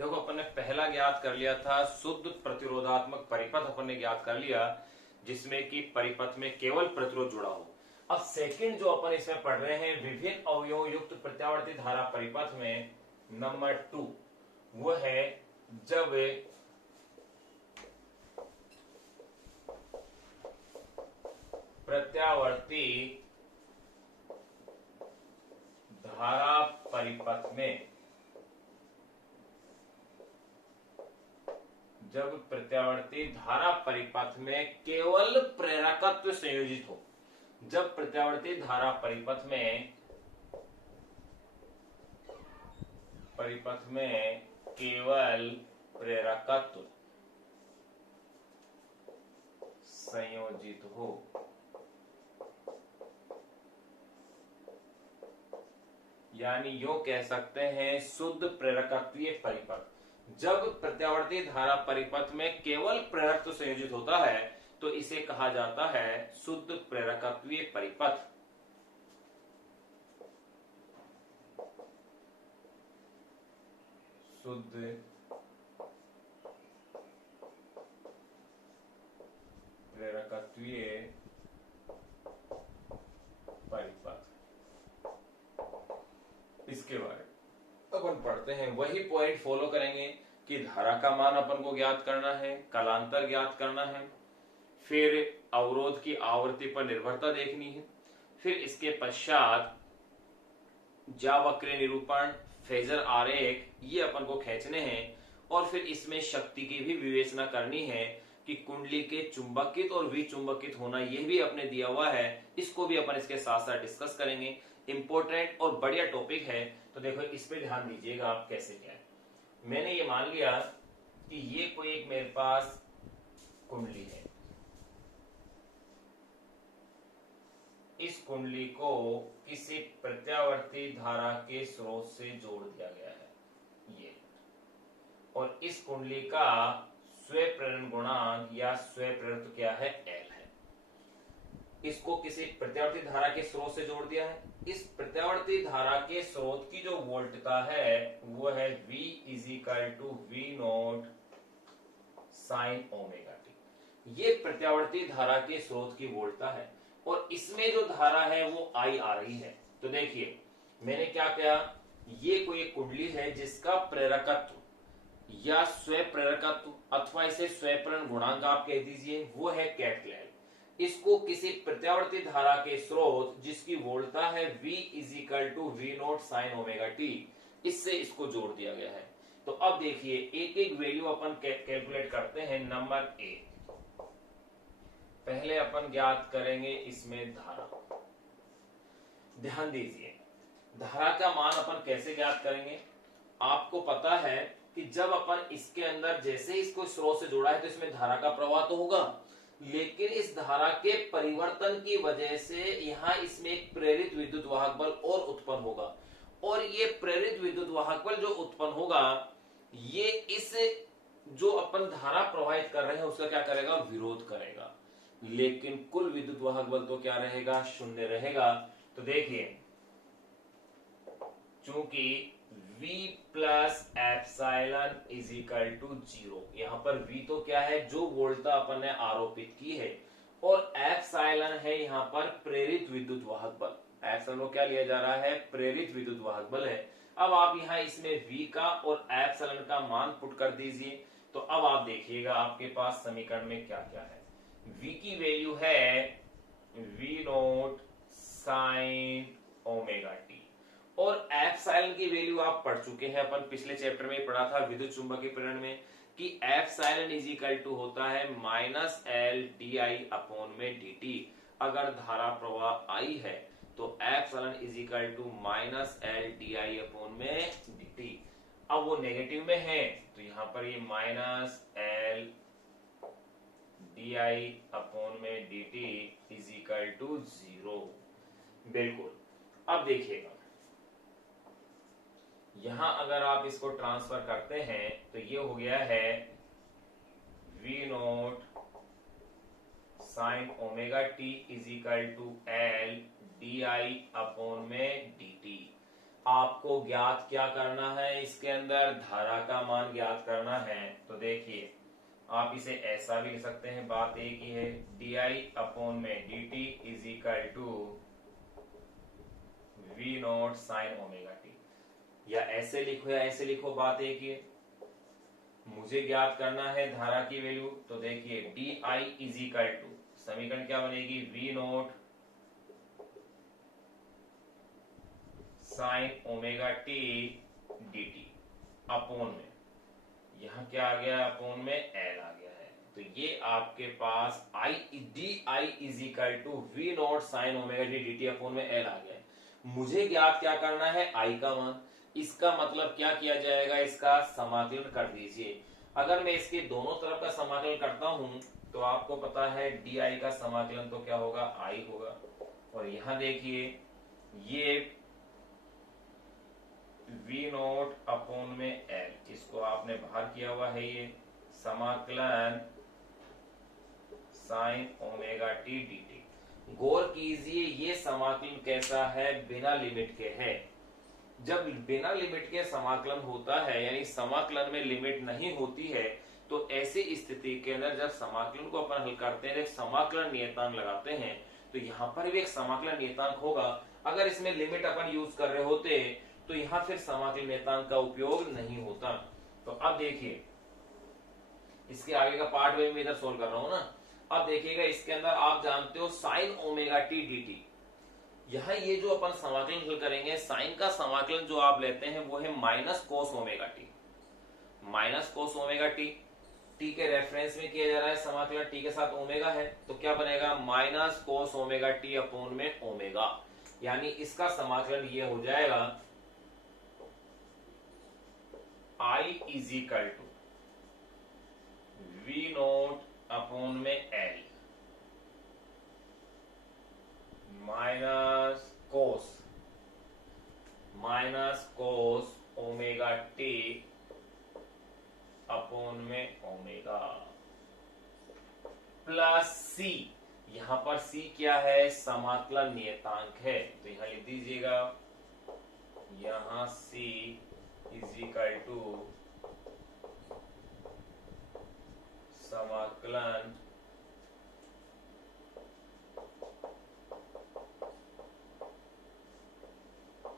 देखो अपन ने पहला ज्ञात कर लिया था शुद्ध प्रतिरोधात्मक परिपथ, अपन ने ज्ञात कर लिया जिसमें कि परिपथ में केवल प्रतिरोध जुड़ा हो। अब सेकंड जो अपन इसमें पढ़ रहे हैं विभिन्न अवयवों युक्त प्रत्यावर्ती धारा परिपथ में नंबर 2 वो है जब प्रत्यावर्ती धारा परिपथ में जब प्रत्यावर्ती धारा परिपथ में केवल प्रेरकत्व संयोजित हो। जब प्रत्यावर्ती धारा परिपथ में केवल प्रेरकत्व संयोजित हो, यानी यो कह सकते हैं शुद्ध प्रेरकत्वीय परिपथ। जब प्रत्यावर्ती धारा परिपथ में केवल प्रेरकत्व संयोजित होता है तो इसे कहा जाता है शुद्ध प्रेरकत्वीय परिपथ। शुद्ध प्रेरकत्वीय परिपथ। इसके बारे अपन पढ़ते हैं, वही पॉइंट फॉलो करेंगे कि धारा का मान अपन को ज्ञात करना है, कालांतर ज्ञात करना है, फिर अवरोध की आवृत्ति पर निर्भरता देखनी है, फिर इसके पश्चात ज्यावक्रीय निरूपण, फेजर आरेख ये अपन को खींचने हैं, और फिर इसमें शक्ति की भी विवेचना करनी है कि कुंडली के चुंबकित और विचुंबकित होना यह भी अपने दिया हुआ है, इसको भी अपन इसके साथ साथ डिस्कस करेंगे। इंपॉर्टेंट और बढ़िया टॉपिक है, तो देखो इस पे ध्यान दीजिएगा आप कैसे क्या है। मैंने ये मान लिया कि ये कोई एक मेरे पास कुंडली है, इस कुंडली को किसी प्रत्यावर्ती धारा के स्रोत से जोड़ दिया गया है ये, और इस कुंडली का स्वयं प्रेरण गुणांक या स्वयं प्रेरकत्व क्या है, L है। इसको किसी प्रत्यावर्ती धारा के स्रोत से जोड़ दिया है। इस प्रत्यावर्ती धारा के स्रोत की जो वोल्टता है वो है V = V naught sine omega T. ये प्रत्यावर्ती धारा के स्रोत की वोल्टता है, और इसमें जो धारा है वो I आ रही है। तो देखिए मैंने क्या किया, ये कोई एक कुंडली है जिसका प्रेरकत्व या स्वयं प्रेरकत्व अथवा इसे स्वयं प्रेरण गुणांक आप कह दीजिए वो है कैपिटल L। इसको किसी प्रत्यावर्ती धारा के स्रोत जिसकी वोल्टता है V = V naught sine omega T, इससे इसको जोड़ दिया गया है। तो अब देखिए एक एक वैल्यू अपन कैलकुलेट करते हैं। नंबर 1 पहले अपन ज्ञात करेंगे इसमें धारा। ध्यान दीजिए धारा का मान अपन कैसे ज्ञात करेंगे। आपको पता है कि जब अपन इसके अंदर जैसे ही इसको स्रोत से जोड़ा है तो इसमें धारा का प्रवाह तो होगा, लेकिन इस धारा के परिवर्तन की वजह से यहां इसमें एक प्रेरित विद्युत वाहक बल और उत्पन्न होगा, और ये प्रेरित विद्युत वाहक बल जो उत्पन्न होगा ये इस जो अपन धारा प्रवाहित कर रहे हैं उसका क्या करेगा, विरोध करेगा, लेकिन कुल विद्युत वाहक बल तो क्या रहेगा, शून्य रहेगा। तो देखिए चूंकि V प्लस एप्सिलॉन = 0, यहां पर V तो क्या है, जो वोल्टता अपन ने आरोपित की है, और एप्सिलॉन है यहां पर प्रेरित विद्युत वाहक बल। एप्सिलॉन को क्या लिया जा रहा है, प्रेरित विद्युत वाहक बल है। अब आप यहां इसमें V का और एप्सिलॉन का मान पुट कर दीजिए। तो अब आप देखिएगा आपके पास समीकरण में क्या क्या है। V की वैल्यू है V naught sine omega t, और एप्सिलॉन की वैल्यू आप पढ़ चुके हैं, अपन पिछले चैप्टर में पढ़ा था विद्युत चुंबकीय प्रेरण में कि एप्सिलॉन = होता है -L di/dt। अगर धारा प्रवाह I है तो एप्सिलॉन -L di/dt। अब वो नेगेटिव में है तो यहां पर ये -L di/dt = 0। बिल्कुल। अब देखिएगा यहां अगर आप इसको ट्रांसफर करते हैं तो ये हो गया है V naught sine omega T = L di/dt। आपको ज्ञात क्या करना है, इसके अंदर धारा का मान ज्ञात करना है। तो देखिए आप इसे ऐसा भी लिख सकते हैं, बात एक ही है, डी आई अपॉन में D T is equal to V naught sine omega T, या ऐसे लिखो या ऐसे लिखो, बात एक ही है। मुझे ज्ञात करना है धारा की वैल्यू, तो देखिए D I is equal to, समीकरण क्या बनेगी, V naught sine omega T D T upon में, यहां क्या आ गया, अपॉन में एल आ गया है। तो ये आपके पास I D I is equal to V naught sine omega T D T upon में एल आ गया है। मुझे ज्ञात क्या करना है, आई का मान। इसका मतलब क्या किया जाएगा, इसका समाकलन कर दीजिए। अगर मैं इसके दोनों तरफ का समाकलन करता हूं तो आपको पता है डी आई का समाकलन तो क्या होगा, आई होगा। और यहां देखिए ये वी नोट अपॉन में एल, इसको आपने बाहर किया हुआ है, ये समाकलन sine omega T D T. गौर कीजिए ये समाकलन कैसा है, बिना लिमिट के है। जब बिना लिमिट के समाकलन होता है, यानी समाकलन में लिमिट नहीं होती है, तो ऐसी स्थिति के अंदर जब समाकलन को अपन हल करते हैं, एक समाकलन नियतांक लगाते हैं, तो यहाँ पर भी एक समाकलन नियतांक होगा। अगर इसमें लिमिट अपन यूज कर रहे होते तो यहाँ फिर समाकलन नियतांक का उपयोग नहीं होता। तो अब देखिए इसके आगे का पार्ट में मैं इधर सोल्व कर रहा हूं ना। अब देखिएगा इसके अंदर आप जानते हो sign omega T D T, यहाँ ये जो अपन समाकलन हल करेंगे, साइन का समाकलन जो आप लेते हैं वो है minus cos omega T. Minus cos omega T, T के रेफरेंस में किया जा रहा है समाकलन, टी के साथ ओमेगा है, तो क्या बनेगा, minus cos omega T upon में ओमेगा। यानी इसका समाकलन ये हो जाएगा I is equal to V naught upon में L minus cos omega T upon में ओमेगा प्लस सी। यहां पर सी क्या है, समाकलन नियतांक है, तो यहां लिख दीजिएगा, यहां सी इज इक्वल टू समाकलन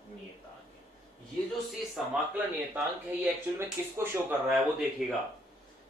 नियतांक है। ये जो सी समाकलन नियतांक है, ये एक्चुअल में किसको शो कर रहा है वो देखिएगा।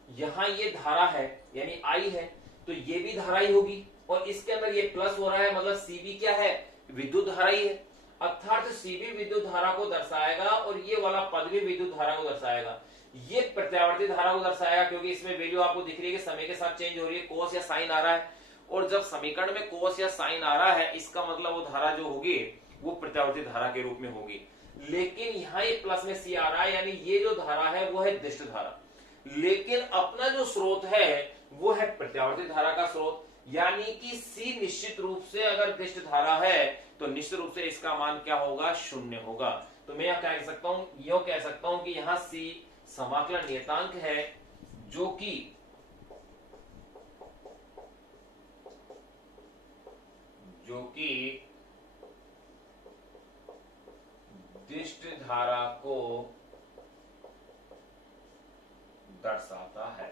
यहां ये धारा है यानी आई है, तो ये भी धारा ही होगी, और इसके अंदर ये प्लस हो रहा है, मतलब सी भी क्या है, विद्युत धारा ही है। अर्थात सी भी विद्युत धारा को दर्शाएगा और ये वाला पद भी विद्युत धारा को दर्शाएगा। ये प्रत्यावर्ती धारा को दर्शाएगा, क्योंकि इसमें वैल्यू आपको दिख रही है कि समय के साथ चेंज हो रही है, कोस या साइन आ रहा है। और जब समीकरण में कोस या साइन आ रहा है, इसका मतलब वो धारा जो होगी वो प्रत्यावर्ती धारा के रूप में होगी। लेकिन यहाँ ये प्लस में सी आ रहा है, यानी ये जो धारा है वो है दिष्ट धारा, लेकिन अपना जो स्रोत है वो है प्रत्यावर्ती धारा का स्रोत। यानी कि सी निश्चित रूप से अगर दिष्ट धारा है तो निश्चित रूप से इसका मान क्या होगा, शून्य होगा। तो मैं यह कह सकता हूं, यो कह सकता हूं कि यहां सी समाकलन नियतांक है जो कि दिष्ट धारा को दर्शाता है,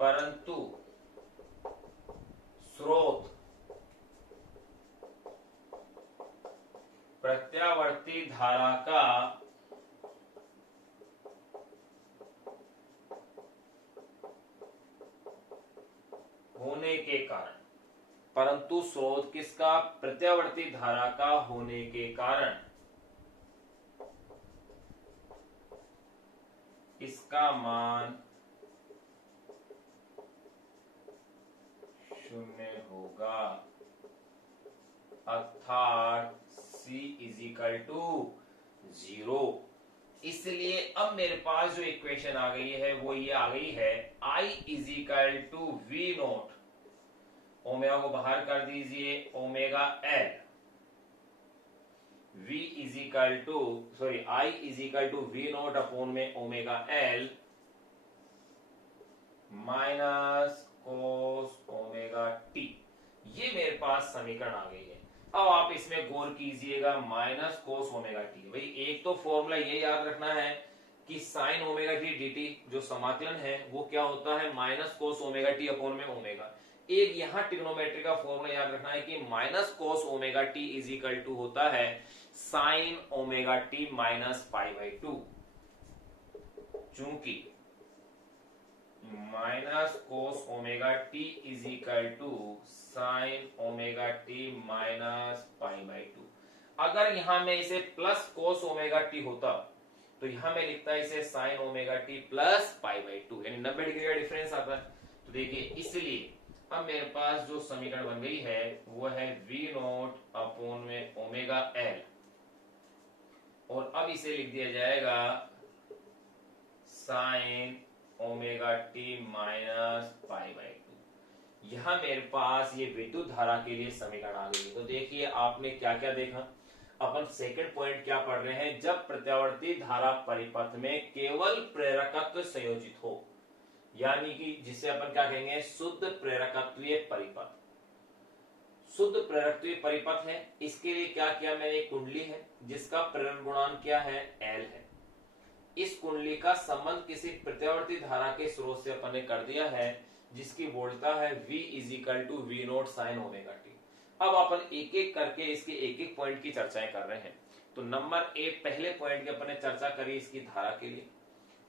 परंतु स्रोत प्रत्यावर्ती धारा का होने के कारण, परंतु स्रोत किसका, प्रत्यावर्ती धारा का होने के कारण इसका मान शून्य होगा। अर्थात C इज इक्वल टू 0। इसलिए अब मेरे पास जो इक्वेशन आ गई है वो ये आ गई है, I is equal to V naught, omega को बाहर कर दीजिए, omega L, V is equal to I is equal to V naught upon में omega L minus cos omega T. ये मेरे पास समीकरण आ गई है। अब आप इसमें गौर कीजिएगा, माइनस कोस ओमेगा टी। भाई एक तो फॉर्मूला ये याद रखना है कि साइन ओमेगा टी डी जो समाकलन है वो क्या होता है, minus cos omega T upon में ओमेगा। एक यहां ट्रिग्नोमेट्री का फॉर्मूला याद रखना है कि minus cos omega T is equal to होता है sine omega T minus pi by two. चूंकि minus cos omega T is equal to sine omega T minus pi by two. अगर यहां में इसे प्लस कोस ओमेगा टी होता तो यहां में लिखता है इसे sign omega T plus pi by to, यानी 90 डिग्री का डिफरेंस आता है। तो देखिए इसलिए अब मेरे पास जो समीकरण बन गई है वो है वी नोट अपॉन में ओमेगा एल, और अब इसे लिख दिया जाएगा sign omega T minus pi by two. यहां मेरे पास ये विद्युत धारा के लिए समीकरण आ गई। तो देखिए आपने क्या क्या देखा। अपन सेकंड पॉइंट क्या पढ़ रहे हैं, जब प्रत्यावर्ती धारा परिपथ में केवल प्रेरकत्व संयोजित हो, यानी कि जिसे अपन क्या कहेंगे, शुद्ध प्रेरकत्वीय परिपथ। शुद्ध प्रेरकत्वीय परिपथ है, इसके लिए क्या किया मैंने, एक कुंडली है जिसका प्रेरण गुणांक क्या है, एल है। इस कुंडली का संबंध किसी प्रत्यावर्ती धारा के स्रोत से अपन ने कर दिया है जिसकी वोल्टता है V is equal to V naught sine omega t. अब अपन एक एक करके इसके एक एक पॉइंट की चर्चाएं कर रहे हैं। तो नंबर एक, पहले पॉइंट की अपन ने चर्चा करी इसकी धारा के लिए।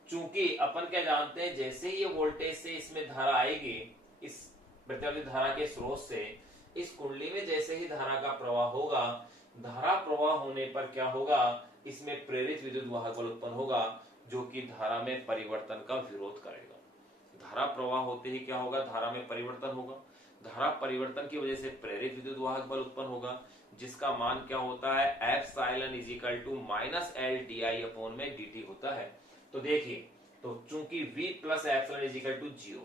चूंकि अपन क्या जानते हैं, जैसे ही ये वोल्टेज से इसमें धारा आएगी, इस प्रत्यावर्ती धारा के स्रोत से इस कुंडली में जैसे ही धारा का प्रवाह होगा, धारा प्रवाह होने पर क्या होगा, इसमें प्रेरित विद्युत वाहक बल उत्पन्न होगा जो कि धारा में परिवर्तन का विरोध करेगा। धारा प्रवाह होते ही क्या होगा, धारा में परिवर्तन होगा। धारा परिवर्तन की वजह से प्रेरित विद्युत वाहक बल उत्पन्न होगा जिसका मान क्या होता है, epsilon is equal to minus L D I upon में डी टी होता है। तो देखिए, तो चूंकि V plus epsilon is equal to 0,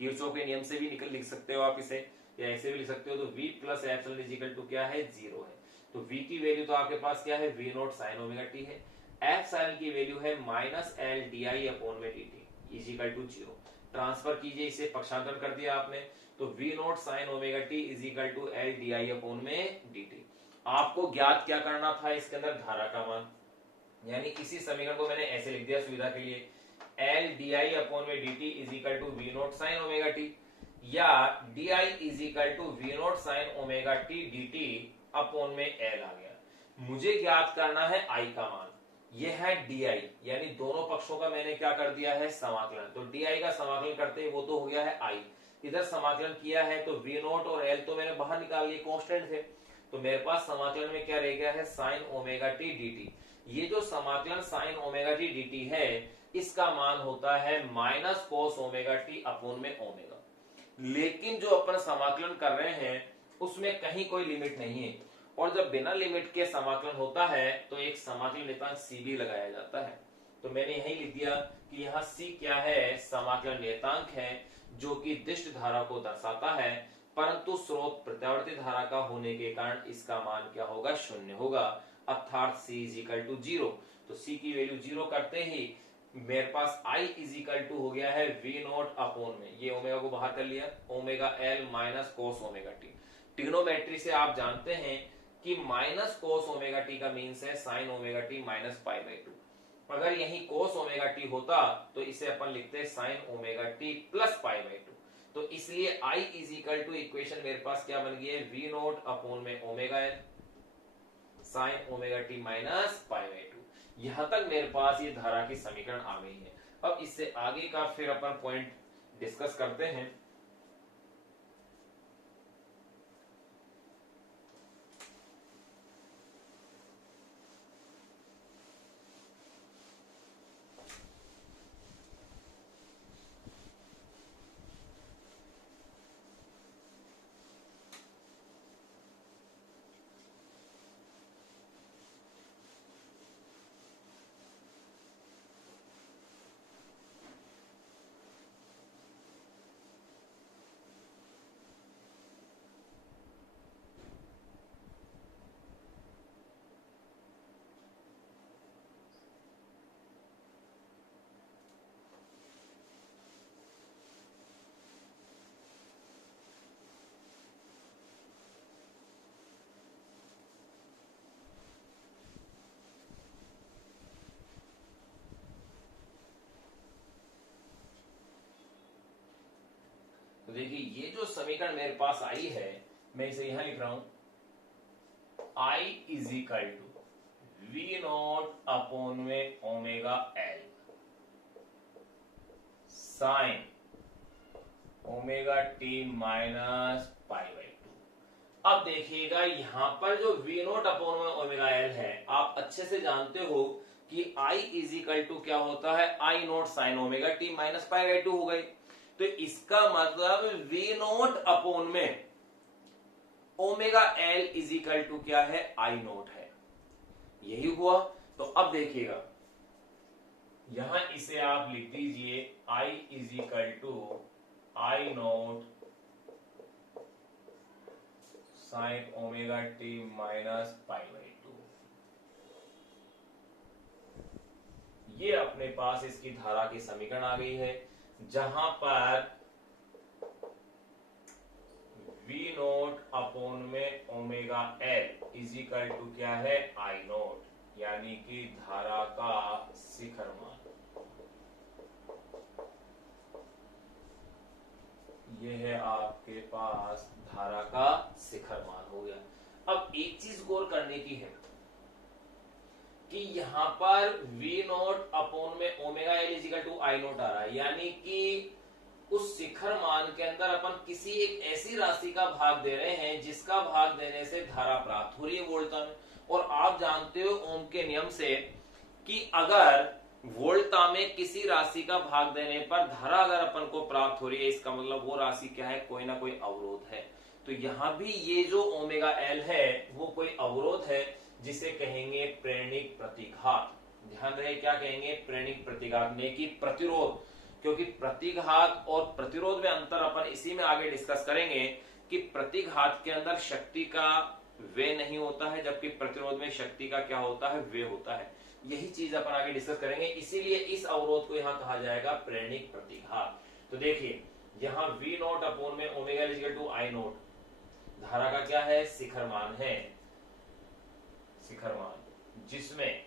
Kirchhoff के नियम से भी लिख सकते हो आप इसे, या ऐसे भी लिख सकते हो। तो V plus epsilon is equal to क्या है, 0 है। तो V की वैल्यू तो आपके पास क्या है, V naught sine omega T है। एप्सिलॉन की वैल्यू है minus L D I upon में D T is equal to 0। Transfer कीजिए, इसे पक्षांतर कर दिया आपने, तो V naught sine omega T is equal to L D I upon में डी टी। आपको ज्ञात क्या करना था, इसके अंदर धारा का मान, यानी इसी समीकरण को मैंने ऐसे लिख दिया सुविधा के लिए, एल डी आई अपॉन में D T is equal to V naught sine omega T, या D I is equal to V naught sine omega T D T upon में एल आ गया। मुझे ज्ञात करना है आई का मान, ये है डी आई, यानी दोनों पक्षों का मैंने क्या कर दिया है, समाकलन। तो डी आई का समाकलन करते ही वो तो हो गया है आई, इधर समाकलन किया है तो वी नॉट और एल तो मैंने बाहर निकाल लिए, कांस्टेंट थे। तो मेरे पास समाकलन में क्या रह गया है, sine omega T D T. ये जो समाकलन sine omega T D T है, इसका मान होता है minus cos omega T upon में ओमेगा। लेकिन जो अपन समाकलन कर रहे हैं उसमें कहीं कोई लिमिट नहीं है, और जब बिना लिमिट के समाकलन होता है तो एक समाकलन नियतांक सी भी लगाया जाता है। तो मैंने यही लिख दिया कि यहाँ सी क्या है, समाकलन नियतांक है जो कि दिष्ट धारा को दर्शाता है, परंतु स्रोत प्रत्यावर्ती धारा का होने के कारण इसका मान क्या होगा, शून्य होगा, अर्थात सी इज इक्वल टू 0। तो सी की वैल्यू 0 करते ही मेरे पास I इज इक्वल टू हो गया है V नॉट अपॉन में, ये ओमेगा को बाहर कर लिया, omega L minus cos omega T. Trigonometry से आप जानते हैं कि माइनस कोस ओमेगा टी का मीन्स है sine omega T minus pi by two. अगर यही कोस ओमेगा टी होता तो इसे अपन लिखते sine omega T plus pi by two. तो इसलिए I is equal to equation मेरे पास क्या बन गई है, V नॉट अपॉन में omega L sine omega T minus pi by two. यहां तक मेरे पास ये धारा की समीकरण आ गई है। अब इससे आगे का फिर अपन पॉइंट डिस्कस करते हैं। तो देखिए ये जो समीकरण मेरे पास आई है, मैं इसे यहां लिख रहा हूं, I is equal to V naught upon में omega L sine omega T minus pi by two. अब देखिएगा यहां पर जो वी नॉट अपॉन में ओमेगा एल है, आप अच्छे से जानते हो कि I इज इक्वल टू क्या होता है, I naught sine omega T minus pi by two हो गई। तो इसका मतलब वी नॉट अपॉन में omega L is equal to क्या है, आई नॉट है, यही हुआ। तो अब देखिएगा यहां इसे आप लिख दीजिए I is equal to I naught sine omega T minus pi by two. ये अपने पास इसकी धारा की समीकरण आ गई है, जहां पर वी नोट अपॉन में omega L is equal to क्या है, आई नोट, यानी कि धारा का शिखर मान। ये है आपके पास धारा का शिखर मान हो गया। अब एक चीज गौर करने की है कि यहां पर वी नोट अपॉन में omega L is equal to I naught आ रहा है, यानी कि उस शिखर मान के अंदर अपन किसी एक ऐसी राशि का भाग दे रहे हैं जिसका भाग देने से धारा प्राप्त हो रही है वोल्टा में। और आप जानते हो ओम के नियम से कि अगर वोल्टा में किसी राशि का भाग देने पर धारा अगर अपन को प्राप्त हो रही है, इसका मतलब वो राशि क्या है, कोई ना कोई अवरोध है। तो यहां भी ये जो ओमेगा एल है वो कोई अवरोध है, जिसे कहेंगे प्रेरणिक प्रतिघात। ध्यान रहे क्या कहेंगे, प्रेरणिक प्रतिघात, ने की प्रतिरोध, क्योंकि प्रतिघात और प्रतिरोध में अंतर अपन इसी में आगे डिस्कस करेंगे कि प्रतिघात के अंदर शक्ति का व्यय नहीं होता है, जबकि प्रतिरोध में शक्ति का क्या होता है, व्यय होता है। यही चीज अपन आगे डिस्कस करेंगे, इसीलिए इस अवरोध को यहां कहा जाएगा प्रेरणिक प्रतिघात। तो देखिए यहां वी नोट अपॉन में omega is equal to I naught, धारा का क्या है, शिखर मान है, शिखर मान, जिसमें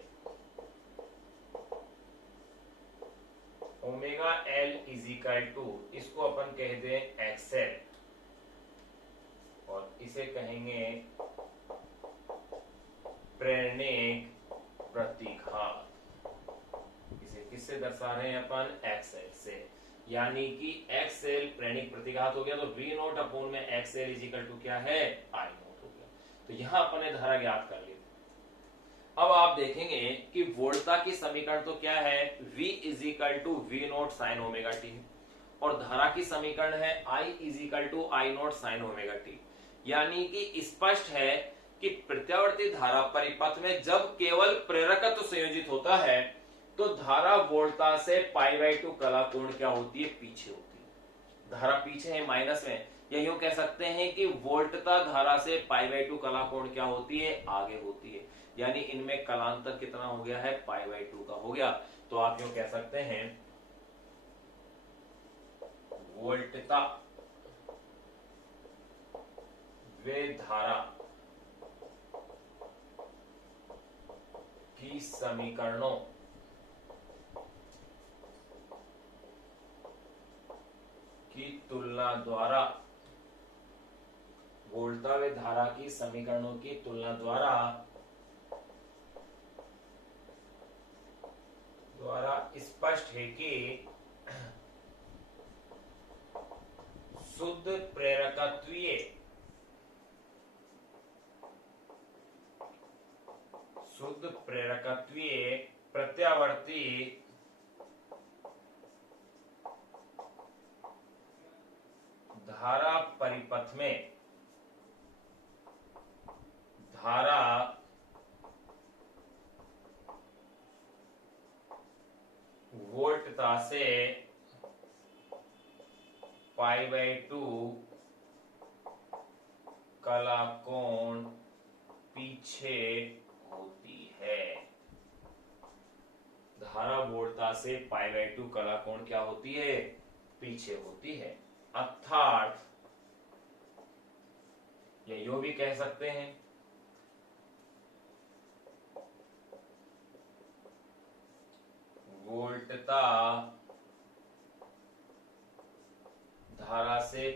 omega L is equal to, इसको अपन कह दें एक्सएल और इसे कहेंगे प्रेरणिक प्रतिघात। इसे किससे दर्शा रहे हैं अपन, एक्सएल से, यानी कि एक्सएल प्रेरणिक प्रतिघात हो गया। तो वी नोट अपॉन में एक्सएल इज इक्वल टू क्या है, आई नोट हो गया। तो यहां अपन ने धारा ज्ञात कर ली। अब आप देखेंगे कि वोल्टा की समीकरण तो क्या है, V is equal to V naught sine omega t, और धारा की समीकरण है I is equal to I naught sine omega t. यानी कि स्पष्ट है कि प्रत्यावर्ती धारा परिपथ में जब केवल प्रेरकत्व संयोजित होता है तो धारा वोल्टा से पाई बाई टू कला कोण क्या होती है, पीछे होती है। धारा पीछे है माइनस में, या यूं कह सकते हैं कि वोल्टता धारा से पाई बाई टू कला कोण क्या होती है, आगे होती है। यानी इनमें कलांतर कितना हो गया है, पाई बाई टू का हो गया। तो आप यूं कह सकते हैं वोल्टता वे धारा की समीकरणों की तुलना द्वारा, वोल्टा वे धारा की समीकरणों की तुलना द्वारा स्पष्ट है कि शुद्ध प्रेरकत्वीय प्रत्यावर्ती धारा परिपथ में धारा वोल्टता से पाई बाई टू कला कोण पीछे होती है। धारा वोल्टता से पाई बाई टू कला कोण क्या होती है, पीछे होती है। अर्थात या यूं भी कह सकते हैं वोल्टता धारा से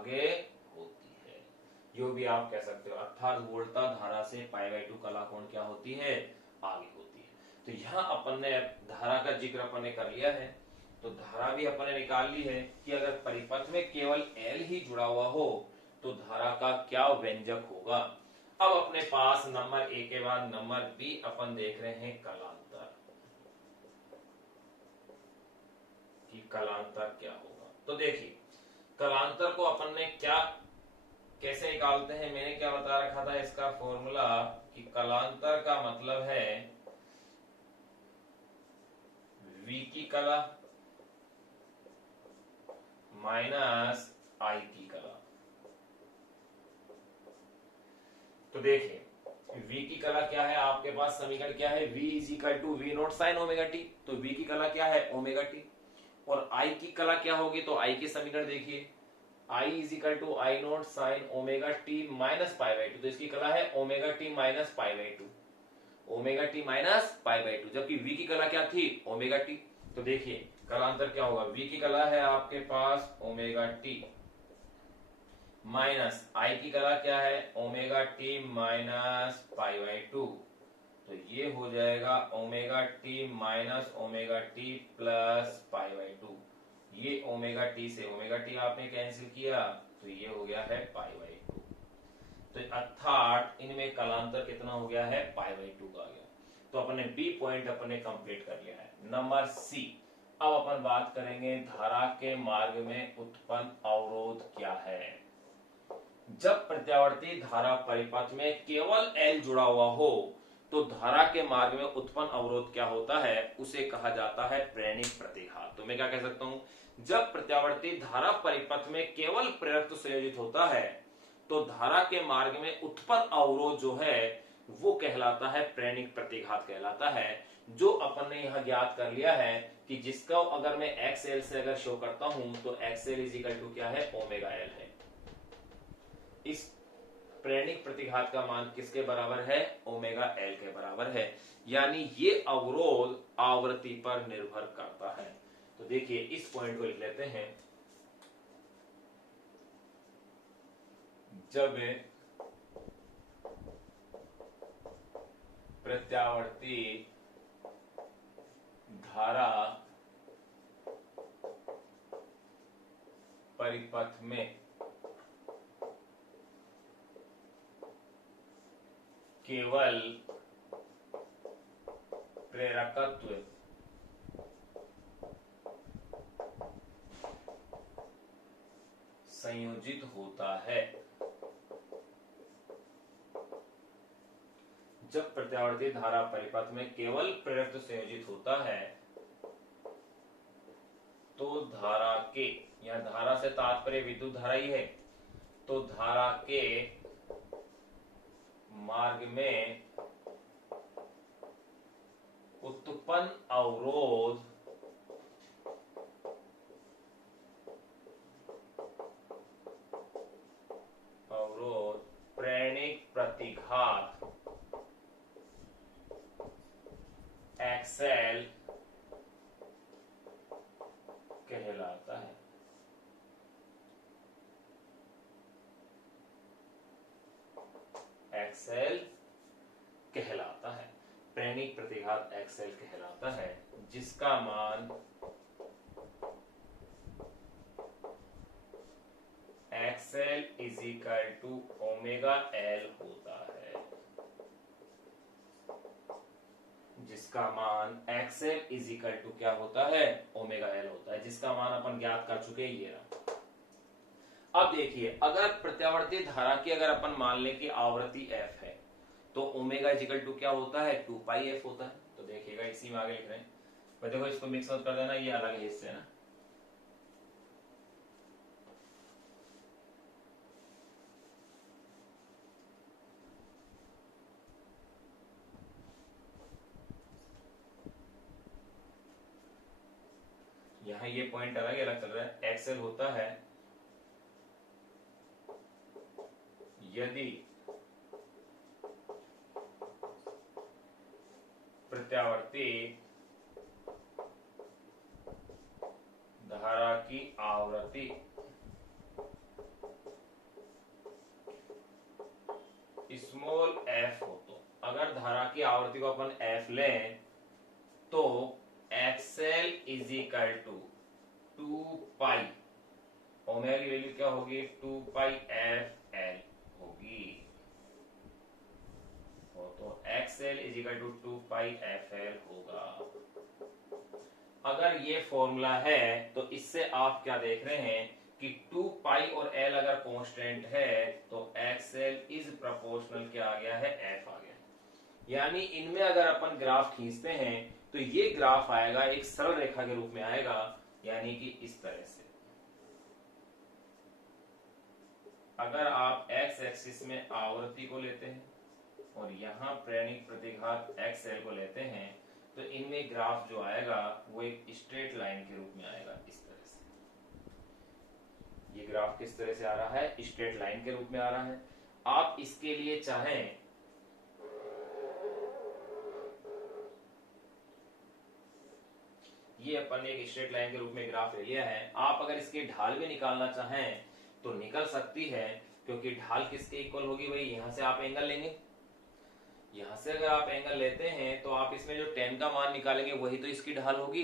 आगे होती है। यो भी आप कह सकते हो, अर्थात वोल्टा धारा से π/2 कला कोण क्या होती है, आगे होती है। तो यहाँ अपन ने धारा का जिक्र अपन ने कर लिया है, तो धारा भी अपन ने निकाल ली है कि अगर परिपथ में केवल L ही जुड़ा हुआ हो तो धारा का क्या व्यंजक होगा। अब अपने पास नंबर ए के बाद नंबर बी अपन देख रहे हैं कलांतर, कि कलांतर क्या होगा। तो देखिए कलांतर को अपन ने क्या कैसे निकालते हैं, मैंने क्या बता रखा था इसका फॉर्मूला, कि कलांतर का मतलब है v की कला माइनस i की कला। तो देखिए v की कला क्या है, आपके पास समीकरण क्या है, v is equal to V naught sine omega t, तो v की कला क्या है, ओमेगा टी। और i की कला क्या होगी, तो i के समीकरण देखिए, i is equal to I naught sine omega T minus π/2, तो इसकी कला है omega T minus π/2, omega T minus π/2, जबकि v की कला क्या थी, ओमेगा टी। तो देखिए कलांतर क्या होगा, v की कला है आपके पास ओमेगा टी माइनस i की कला क्या है, ओमेगा टी माइनस π/2, तो ये हो जाएगा omega T minus omega T plus π/2। ये ओमेगा टी से ओमेगा टी आपने कैंसिल किया, तो ये हो गया है π/2। तो अर्थात इनमें कलांतर कितना हो गया है, π/2 का आ गया। तो अपने बी पॉइंट अपने कंप्लीट कर लिया है। नंबर सी, अब अपन बात करेंगे धारा के मार्ग में उत्पन्न अवरोध क्या है। जब प्रत्यावर्ती धारा परिपथ में केवल L जुड़ा हुआ हो तो धारा के मार्ग में उत्पन्न अवरोध क्या होता है, उसे कहा जाता है प्रेरणिक प्रतिघात। तो मैं क्या कह सकता हूं, जब प्रत्यावर्ती धारा परिपथ में केवल प्रेरक संयोजित होता है तो धारा के मार्ग में उत्पन्न अवरोध जो है वो कहलाता है प्रेरणिक प्रतिघात कहलाता है, जो अपन ने यहां ज्ञात कर लिया है कि जिसका अगर मैं XL से अगर शो करता हूं तो XL इज इक्वल टू क्या है, ओमेगा L है। इस प्रेरणिक प्रतिघात का मान किसके बराबर है, ओमेगा L के बराबर है, यानी ये अवरोध आवृत्ति पर निर्भर करता है। तो देखिए इस पॉइंट को लिख लेते हैं, जब प्रत्यावर्ती धारा परिपथ में केवल प्रेरकत्व संयोजित होता है, जब प्रत्यावर्ती धारा परिपथ में केवल प्रेरकत्व संयोजित होता है तो धारा के, यहां धारा से तात्पर्य विद्युत धारा ही है, तो धारा के मार्ग में उत्पन्न अवरोध प्रेरणिक प्रतिघात XL कहलाता है। XL कहलाता है, प्रेरणिक प्रतिघात XL कहलाता है, जिसका मान XL is equal to omega L होता है, जिसका मान XL इज इक्वल टू क्या होता है, ओमेगा L होता है, जिसका मान अपन ज्ञात कर चुके हैं, ये रहा। अब देखिए अगर प्रत्यावर्ती धारा की अगर अपन मान लें कि आवृत्ति f है तो ओमेगा इज इक्वल टू क्या होता है, 2πf होता है। तो देखिएगा इसी में आगे लिख रहे हैं, पर देखो इसको मिक्स आउट कर देना, ये अलग है इससे ना। यहाँ ये पॉइंट अलग अलग चल रहा है। XL होता है यदि प्रत्यावर्ती धारा की आवृत्ति स्मॉल एफ हो तो अगर धारा की आवर्ती को अपन एफ लें तो X L is equal to 2 pi omega की वैल्यू क्या होगी 2 पाई एफ एल होगी तो X L is equal to 2 pi f L होगा। अगर ये फॉर्मूला है तो इससे आप क्या देख रहे हैं कि 2 पाई और एल अगर कांस्टेंट है तो एक्सएल इज प्रोपोर्शनल क्या आ गया है एफ आ गया। यानी इनमें अगर अपन ग्राफ खींचते हैं तो ये ग्राफ आएगा एक सरल रेखा के रूप में आएगा, यानी कि इस तरह से। अगर आप एक्स एक्सिस में आवर्ती को लेते हैं और यहां प्रेरणिक प्रतिघात एक्सएल को लेते हैं तो इनमें ग्राफ जो आएगा वो एक स्ट्रेट लाइन के रूप में आएगा इस तरह से। ये ग्राफ किस तरह से आ रहा है, स्ट्रेट लाइन के रूप में आ रहा है। आप इसके लिए चाहें ये अपन एक स्ट्रेट लाइन के रूप में ग्राफ ले लिया है, आप अगर इसकी ढाल भी निकालना चाहें तो निकल सकती है, क्योंकि ढाल किसके इक्वल होगी भाई, यहां से आप एंगल लेंगे, यहां से अगर आप एंगल लेते हैं तो आप इसमें जो tan का मान निकालेंगे वही तो इसकी ढाल होगी।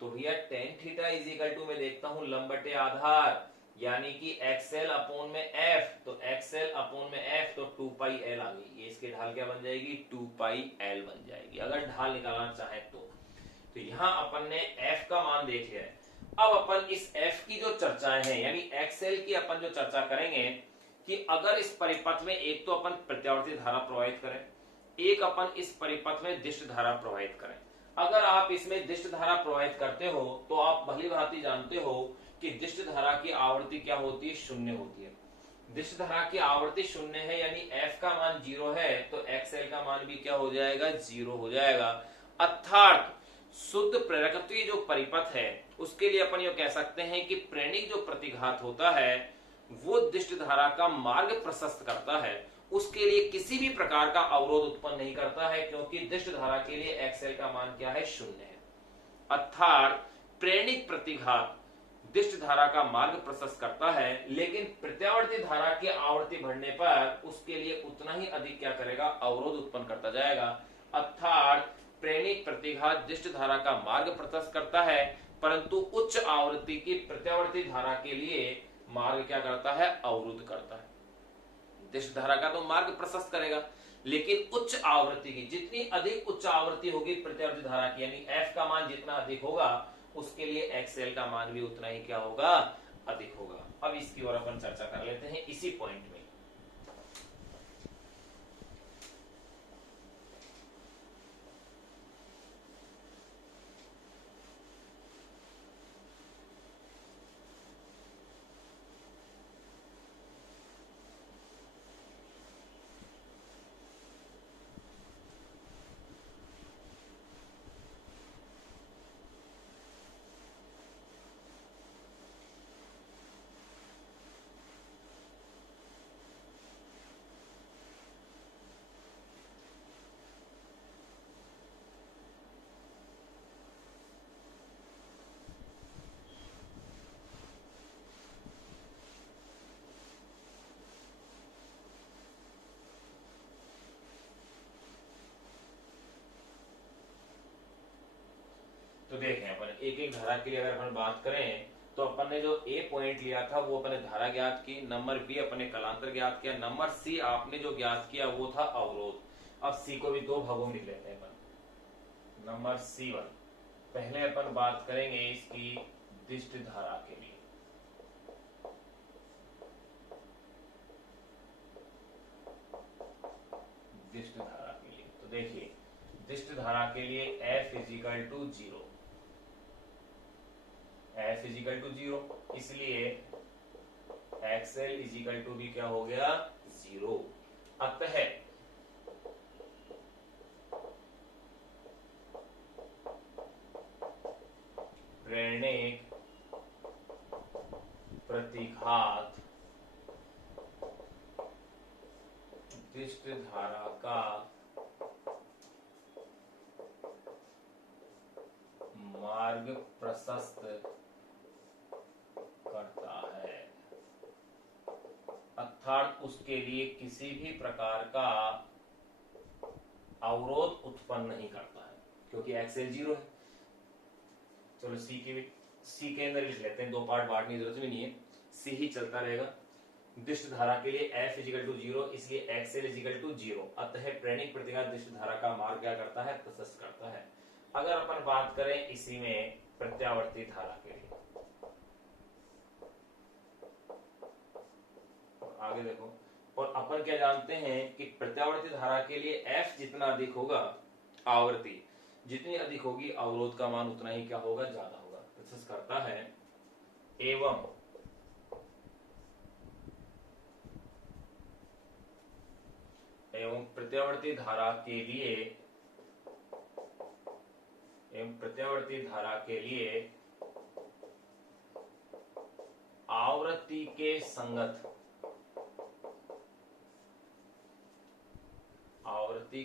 तो भैया tan theta is equal to मैं देखता हूं लंब बटे आधार, यानी कि एक्सएल अपॉन में एफ, तो एक्सएल अपॉन में एफ तो 2 पाई एल आ गई, ये इसकी ढाल क्या बन जाएगी 2 पाई एल बन जाएगी अगर ढाल निकालना चाहे तो यहां अपन ने f का मान देख लिया है। अब अपन इस f की जो चर्चाएं हैं यानी एक्सएल की अपन जो चर्चा करेंगे कि अगर इस परिपथ में एक तो अपन प्रत्यावर्ती धारा प्रवाहित करें, एक अपन इस परिपथ में दिष्ट धारा प्रवाहित करें। अगर आप इसमें दिष्ट धारा प्रवाहित करते हो तो आप भली भांति जानते हो कि दिष्ट धारा की आवर्ती क्या होती है, शून्य होती है। दिष्ट धारा की आवर्ती शून्य है यानी f का मान 0 है तो एक्सएल का मान भी क्या हो जाएगा 0 हो जाएगा। अर्थात शुद्ध प्रेरकत्वीय जो परिपथ है उसके लिए अपन ये कह सकते हैं कि प्रेरणिक जो प्रतिघात होता है वो दिष्ट धारा का मार्ग प्रशस्त करता है, उसके लिए किसी भी प्रकार का अवरोध उत्पन्न नहीं करता है, क्योंकि दिष्ट धारा के लिए एक्सएल का मान क्या है, शून्य है। अर्थात प्रेरणिक प्रतिघात दिष्ट धारा का मार्ग प्रशस्त करता है, लेकिन प्रत्यावर्ती धारा की आवर्ती बढ़ने पर उसके लिए उतना ही अधिक क्या करेगा, अवरोध उत्पन्न करता जाएगा। अर्थात प्रेरणिक प्रतिघात दिष्ट धारा का मार्ग प्रशस्त करता है, परंतु उच्च आवृत्ति की प्रत्यावर्ती धारा के लिए मार्ग क्या करता है, अवरुद्ध करता है। दिष्ट धारा का तो मार्ग प्रशस्त करेगा, लेकिन उच्च आवृत्ति की जितनी अधिक उच्च आवृत्ति होगी प्रत्यावर्ती धारा की, यानी एफ का मान जितना अधिक होगा उसके लिए एक्सएल का मान भी उतना ही क्या होगा, अधिक होगा। अब इसकी ओर अपन चर्चा कर लेते हैं इसी पॉइंट में। तो देखें अपन एक एक धारा के लिए अगर अपन बात करें तो अपन ने जो ए पॉइंट लिया था वो अपने धारा ज्ञात की, नंबर बी अपने कलांतर ज्ञात किया, नंबर सी आपने जो ज्ञात किया वो था अवरोध। अब सी को भी दो भागों में लिख लेते हैं अपन। नंबर C1 पहले अपन बात करेंगे इसकी दिष्ट धारा के लिए। दिष्ट धारा के लिए तो देखिए दिष्ट धारा के लिए F is equal to 0, F is equal to 0, इसलिए एक्सएल इज इक्वल टू भी क्या हो गया 0। अतः प्रेरणिक प्रतिघात दिष्ट धारा का मार्ग प्रशस्त करता है। अर्थात उसके लिए किसी भी प्रकार का अवरोध उत्पन्न नहीं करता है, क्योंकि एक्सेल 0 है। चलो सी के अंदर लिख लेते हैं, दो पार्ट बांटने की जरूरत भी नहीं है, सी ही चलता रहेगा। दिष्ट धारा के लिए F इजिकल टू 0, इसलिए XL इजिकल टू 0। अतः प्रेरणिक प्रतिकार दिष्ट धारा का मार्ग क्या करता है, प्रशस्त करता है। अगर अपन बात करें इसी में प्रत्यावर्ती धारा के लिए, आगे देखो, और अपन क्या जानते हैं कि प्रत्यावर्ती धारा के लिए F जितना अधिक होगा, आवृत्ति जितनी अधिक होगी, अवरोध का मान उतना ही क्या होगा, ज्यादा होगा, प्रशस्त करता है। एवं प्रत्यावर्ती धारा के लिए आवृत्ति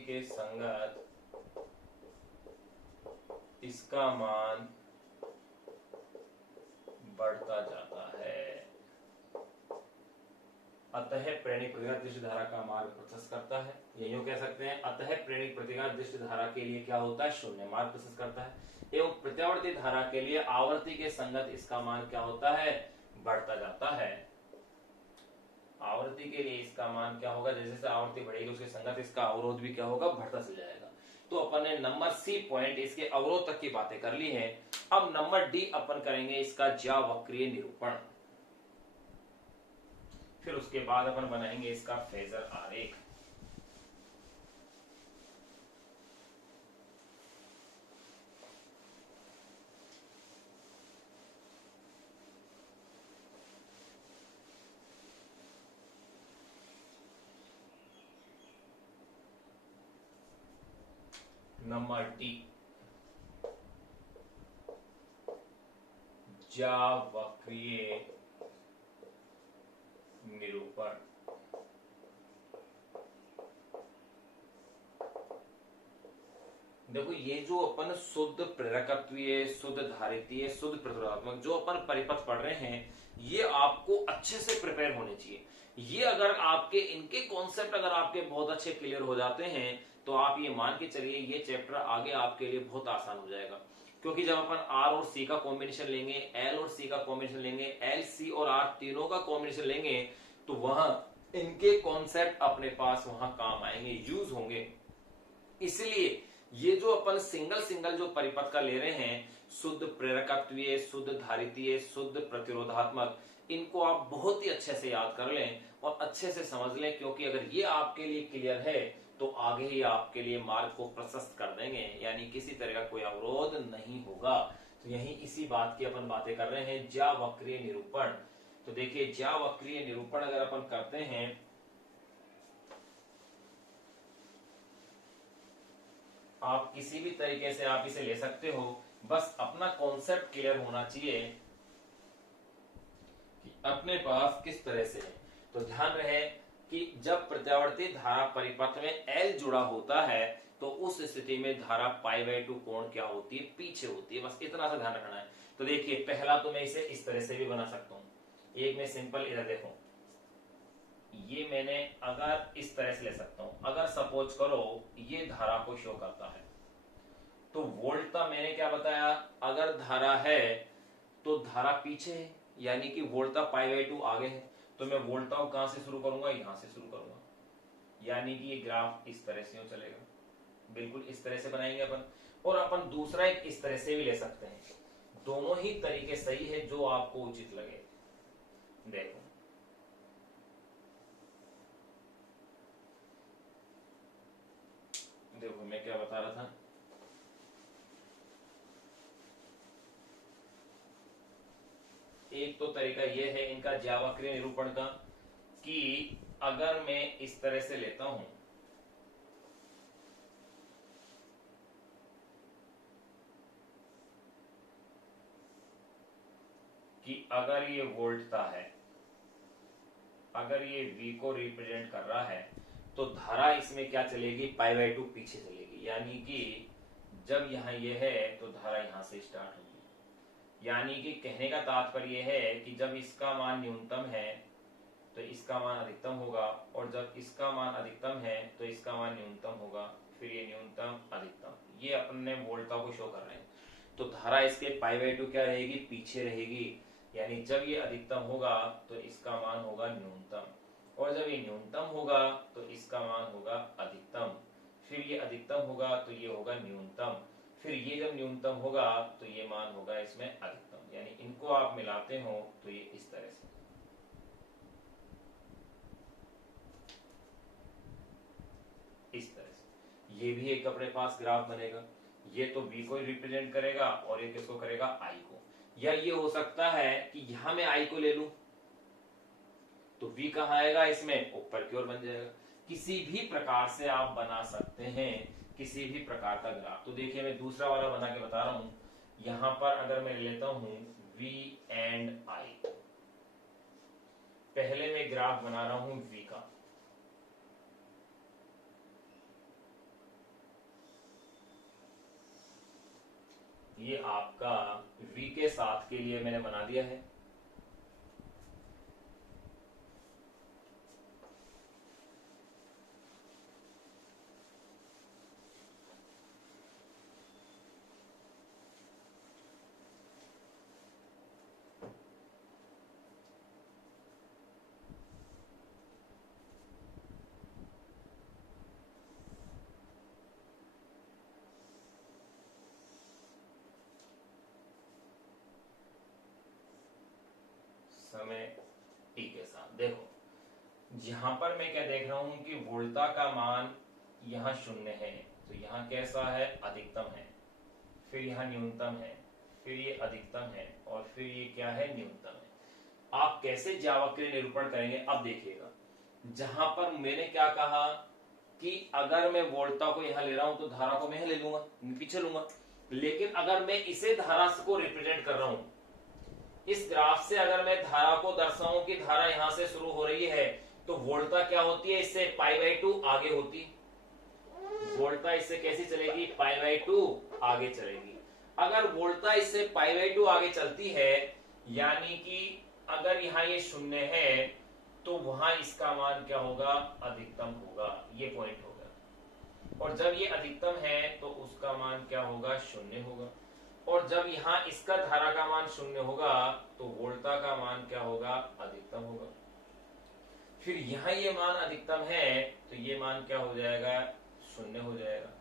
के संगत इसका मान बढ़ता जाता है। अतः प्रेरणिक प्रतिकार दिष्ट धारा का मार्ग प्रशस्त करता है। ये यूं कह सकते हैं, अतः प्रेरणिक प्रतिकार दिष्ट धारा के लिए क्या होता है, शून्य, मार्ग प्रशस्त करता है। एवं प्रत्यावर्ती धारा के लिए आवृत्ति के संगत इसका मान क्या होता है, बढ़ता जाता है। आवृत्ति के लिए इसका मान क्या होगा, जैसे जैसे आवृत्ति बढ़ेगी उसके संगत इसका अवरोध भी क्या होगा, बढ़ता चला जाएगा। तो अपन ने नंबर सी पॉइंट इसके अवरोध तक की बातें कर ली हैं। अब नंबर डी अपन करेंगे इसका ज्यावक्रीय निरूपण, फिर उसके बाद अपन बनाएंगे इसका फेजर आरेख। नंबर डी, ज्यावक्रीय निरूपण। देखो ये जो अपन शुद्ध प्रेरकत्वीय, शुद्ध धारितीय, शुद्ध प्रतिरोधात्मक जो अपन परिपथ पढ़ रहे हैं, ये आपको अच्छे से प्रिपेयर होने चाहिए। ये अगर आपके इनके कॉन्सेप्ट अगर आपके बहुत अच्छे क्लियर हो जाते हैं तो आप ये मान के चलिए ये चैप्टर आगे आपके लिए बहुत आसान हो जाएगा। क्योंकि जब अपन आर और सी का कॉम्बिनेशन लेंगे, एल और सी का कॉम्बिनेशन लेंगे, एल सी और आर तीनों का कॉम्बिनेशन लेंगे, तो वहां इनके कॉन्सेप्ट अपने पास वहां काम आएंगे, यूज होंगे। इसलिए ये जो अपन सिंगल सिंगल जो परिपथ का ले रहे हैं, शुद्ध प्रेरकत्वीय, शुद्ध धारितीय, शुद्ध प्रतिरोधात्मक, इनको आप बहुत ही अच्छे से याद कर लें और अच्छे से समझ लें, क्योंकि अगर ये आपके लिए क्लियर है तो आगे ही आपके लिए मार्ग को प्रशस्त कर देंगे, यानी किसी तरह का कोई अवरोध नहीं होगा। तो यही इसी बात की अपन बातें कर रहे हैं, ज्यावक्रीय निरूपण। तो देखिए ज्यावक्रीय निरूपण अगर अपन करते हैं, आप किसी भी तरीके से आप इसे ले सकते हो, बस अपना कॉन्सेप्ट क्लियर होना चाहिए कि अपने पास किस तरह से है। तो ध्यान रहे कि जब प्रत्यावर्ती धारा परिपथ में L जुड़ा होता है तो उस स्थिति में धारा π/2 कोण क्या होती है, पीछे होती है। बस इतना सा ध्यान रखना है। तो देखिए पहला तो मैं इसे इस तरह से भी बना सकता हूं, एक में सिंपल, इधर देखो ये मैंने अगर इस तरह से ले सकता हूं। अगर सपोज करो ये धारा को शो करता है तो वोल्टता मैंने क्या बताया, अगर धारा है तो धारा पीछे है, यानी कि वोल्टता π/2 आगे है, तो मैं वोल्टता कहां से शुरू करूंगा, यहां से शुरू करूंगा, यानी कि ये ग्राफ इस तरह से चलेगा, बिल्कुल इस तरह से बनाएंगे अपन। और अपन दूसरा एक इस तरह से भी ले सकते हैं। दोनों ही तरीके सही है, जो आपको उचित लगे। देखो देखो मैं क्या बता रहा था, एक तो तरीका यह है इनका ज्यावक्रीय निरूपण का कि अगर मैं इस तरह से लेता हूं कि अगर ये वोल्टता है, अगर ये V को रिप्रेजेंट कर रहा है, तो धारा इसमें क्या चलेगी, π/2 पीछे चलेगी, यानी कि जब यहां ये है तो धारा यहां से स्टार्ट होगी। यानी कि कहने का तात्पर्य है कि जब इसका मान न्यूनतम है तो इसका मान अधिकतम होगा, और जब इसका मान अधिकतम है तो इसका मान न्यूनतम होगा, फिर ये न्यूनतम अधिकतम, ये अपने वोल्टा को शो कर रहे हैं। तो धारा इसके π/2 क्या रहेगी, पीछे रहेगी, यानी जब ये अधिकतम होगा तो इसका मान होगा न्यूनतम, और जब ये न्यूनतम होगा तो इसका मान होगा अधिकतम, फिर ये अधिकतम होगा तो ये होगा न्यूनतम, फिर ये जब न्यूनतम होगा तो ये मान होगा इसमें अधिकतम, यानी इनको आप मिलाते हो तो ये इस तरह से, इस तरह से ये भी एक अपने पास ग्राफ बनेगा। ये तो v को रिप्रेजेंट करेगा और ये किसको करेगा, i को। या ये हो सकता है कि यहां मैं i को ले लूं तो v कहां आएगा, इसमें ऊपर की ओर बन जाएगा। किसी भी प्रकार से आप बना सकते हैं किसी भी प्रकार का ग्राफ। तो देखिए मैं दूसरा वाला बना के बता रहा हूं। यहां पर अगर मैं लेता हूं v एंड i, पहले मैं ग्राफ बना रहा हूं v का, ये आपका v के साथ के लिए मैंने बना दिया है। समय t के साथ देखो, यहां पर मैं क्या देख रहा हूं कि वोल्टा का मान यहां 0 है, तो यहां कैसा है, अधिकतम है, फिर यहां न्यूनतम है, फिर ये अधिकतम है, और फिर ये क्या है, न्यूनतम है। आप कैसे ज्यावक्रीय निरूपण करेंगे, अब देखिएगा। जहां पर मैंने क्या कहा कि अगर मैं वोल्टा को यहां ले रहा हूं तो धारा को मैं ले लूंगा, पीछे लूंगा, लेकिन अगर मैं इसे धारा को रिप्रेजेंट कर रहा हूं, इस ग्राफ से अगर मैं धारा को दर्शाऊं कि धारा यहां से शुरू हो रही है, तो वोल्टा क्या होती है, इससे π/2 आगे होती, वोल्टा इससे कैसी चलेगी, π/2 आगे चलेगी। अगर वोल्टा इससे π/2 आगे चलती है, यानी कि अगर यहां ये 0 है तो वहां इसका मान क्या होगा, अधिकतम होगा, ये पॉइंट होगा। और जब ये अधिकतम है तो उसका मान क्या होगा, 0 होगा। और जब यहां इसका धारा का मान 0 होगा तो वोल्टा का मान क्या होगा, अधिकतम होगा। फिर यहां ये मान अधिकतम है तो ये मान क्या हो जाएगा, 0 हो जाएगा।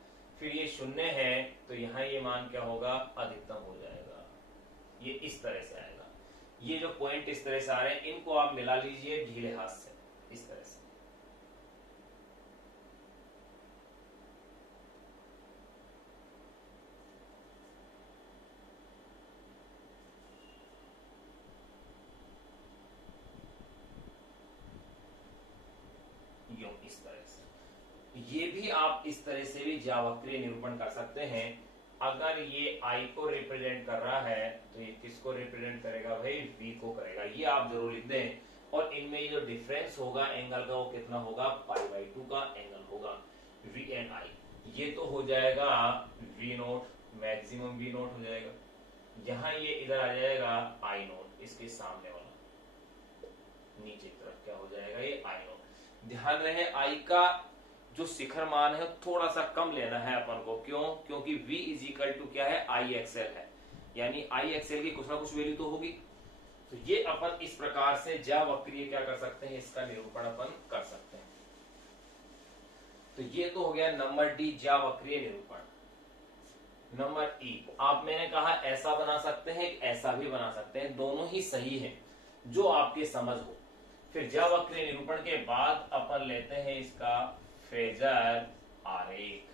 फिर ये 0 है तो यहां ये मान क्या होगा, अधिकतम हो जाएगा। ये इस तरह से आएगा। ये जो पॉइंट इस तरह से आ रहे हैं, इनको आप मिला लीजिए ढीले हाथ से, इस तरह से। इस तरह से ये भी आप इस तरह से भी ज्यावक्रीय निरूपण कर सकते हैं। अगर ये I को रिप्रेजेंट कर रहा है तो ये किसको रिप्रेजेंट करेगा भाई, V को करेगा। ये आप जरूर लिख दें। और इनमें ये जो डिफरेंस होगा एंगल का, वो कितना होगा, π/2 का एंगल होगा, V एंड I। ये तो हो जाएगा V0, मैक्सिमम V0 हो जाएगा। यहाँ ये इधर आ जाएगा I0, इसके सामने वाला नीचे की तरफ क्या हो जाएगा, ये I0। ध्यान रहे I का जो शिखर मान है थोड़ा सा कम लेना है अपन को, क्यों, क्योंकि V इज इक्वल टू क्या है, IXL है, यानी IXL की कुछ ना कुछ वैल्यू तो होगी। तो ये अपन इस प्रकार से ज्यावक्रीय क्या कर सकते हैं, इसका निरूपण अपन कर सकते हैं। तो ये तो हो गया नंबर डी, ज्यावक्रीय निरूपण। नंबर ई, आप मैंने कहा ऐसा बना सकते हैं, ऐसा भी बना सकते हैं, दोनों ही सही है, जो आपके समझ हो। फिर ज्यावक्रीय निरूपण के बाद अपन लेते हैं इसका फेजर आरेख।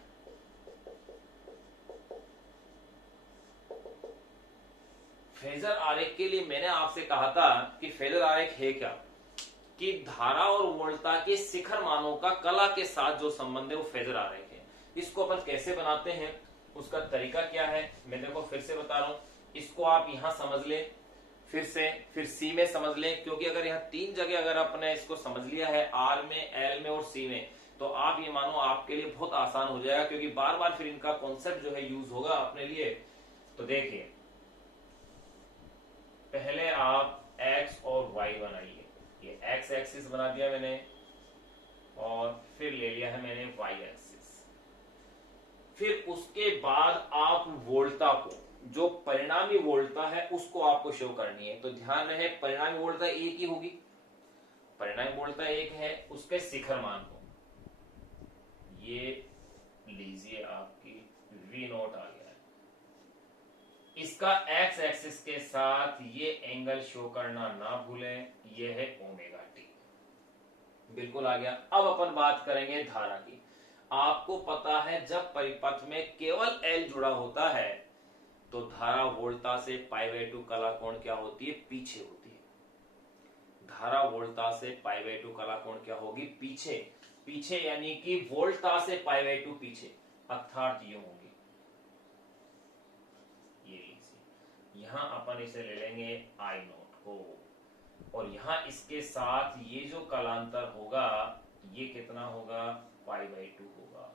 फेजर आरेख के लिए मैंने आपसे कहा था कि फेजर आरेख है क्या, कि धारा और वोल्टा के शिखर मानों का कला के साथ जो संबंध है वो फेजर आरेख है। इसको अपन कैसे बनाते हैं, उसका तरीका क्या है, मैं देखो फिर से बता रहा हूं। इसको आप यहां समझ ले, फिर से फिर सी में समझ ले, क्योंकि अगर यहाँ 3 जगह अगर आपने इसको समझ लिया है, आर में, एल में और सी में, तो आप ये मानो आपके लिए बहुत आसान हो जाएगा, क्योंकि बार बार फिर इनका कॉन्सेप्ट जो है यूज होगा अपने लिए। तो देखिए, पहले आप x और y बनाइए, ये एक्स एक्सिस बना दिया मैंने और फिर ले लिया है मैंने वाई एक्सिस। फिर उसके बाद आप वोल्टा को, जो परिणामी वोल्टा है उसको आपको शो करनी है। तो ध्यान रहे परिणामी वोल्टा एक ही होगी, परिणामी वोल्टा एक है, उसके शिखर मान को ये लीजिए आपकी V नोट आ गया है। इसका एक्स एक्सिस के साथ ये एंगल शो करना ना भूलें, ये है ओमेगा टी। बिल्कुल आ गया। अब अपन बात करेंगे धारा की। आपको पता है जब परिपथ में केवल L जुड़ा होता है तो धारा वोल्टा से π/2 कला कोण क्या होती है, पीछे होती है। धारा वोल्टा से π/2 कला कोण क्या होगी, पीछे। पीछे यानी कि वोल्टा से π/2 पीछे, अर्थात ये होगी, ये लीजिए। यहां अपन इसे ले लेंगे I नोट को, और यहां इसके साथ ये जो कलांतर होगा ये कितना होगा, π/2 होगा।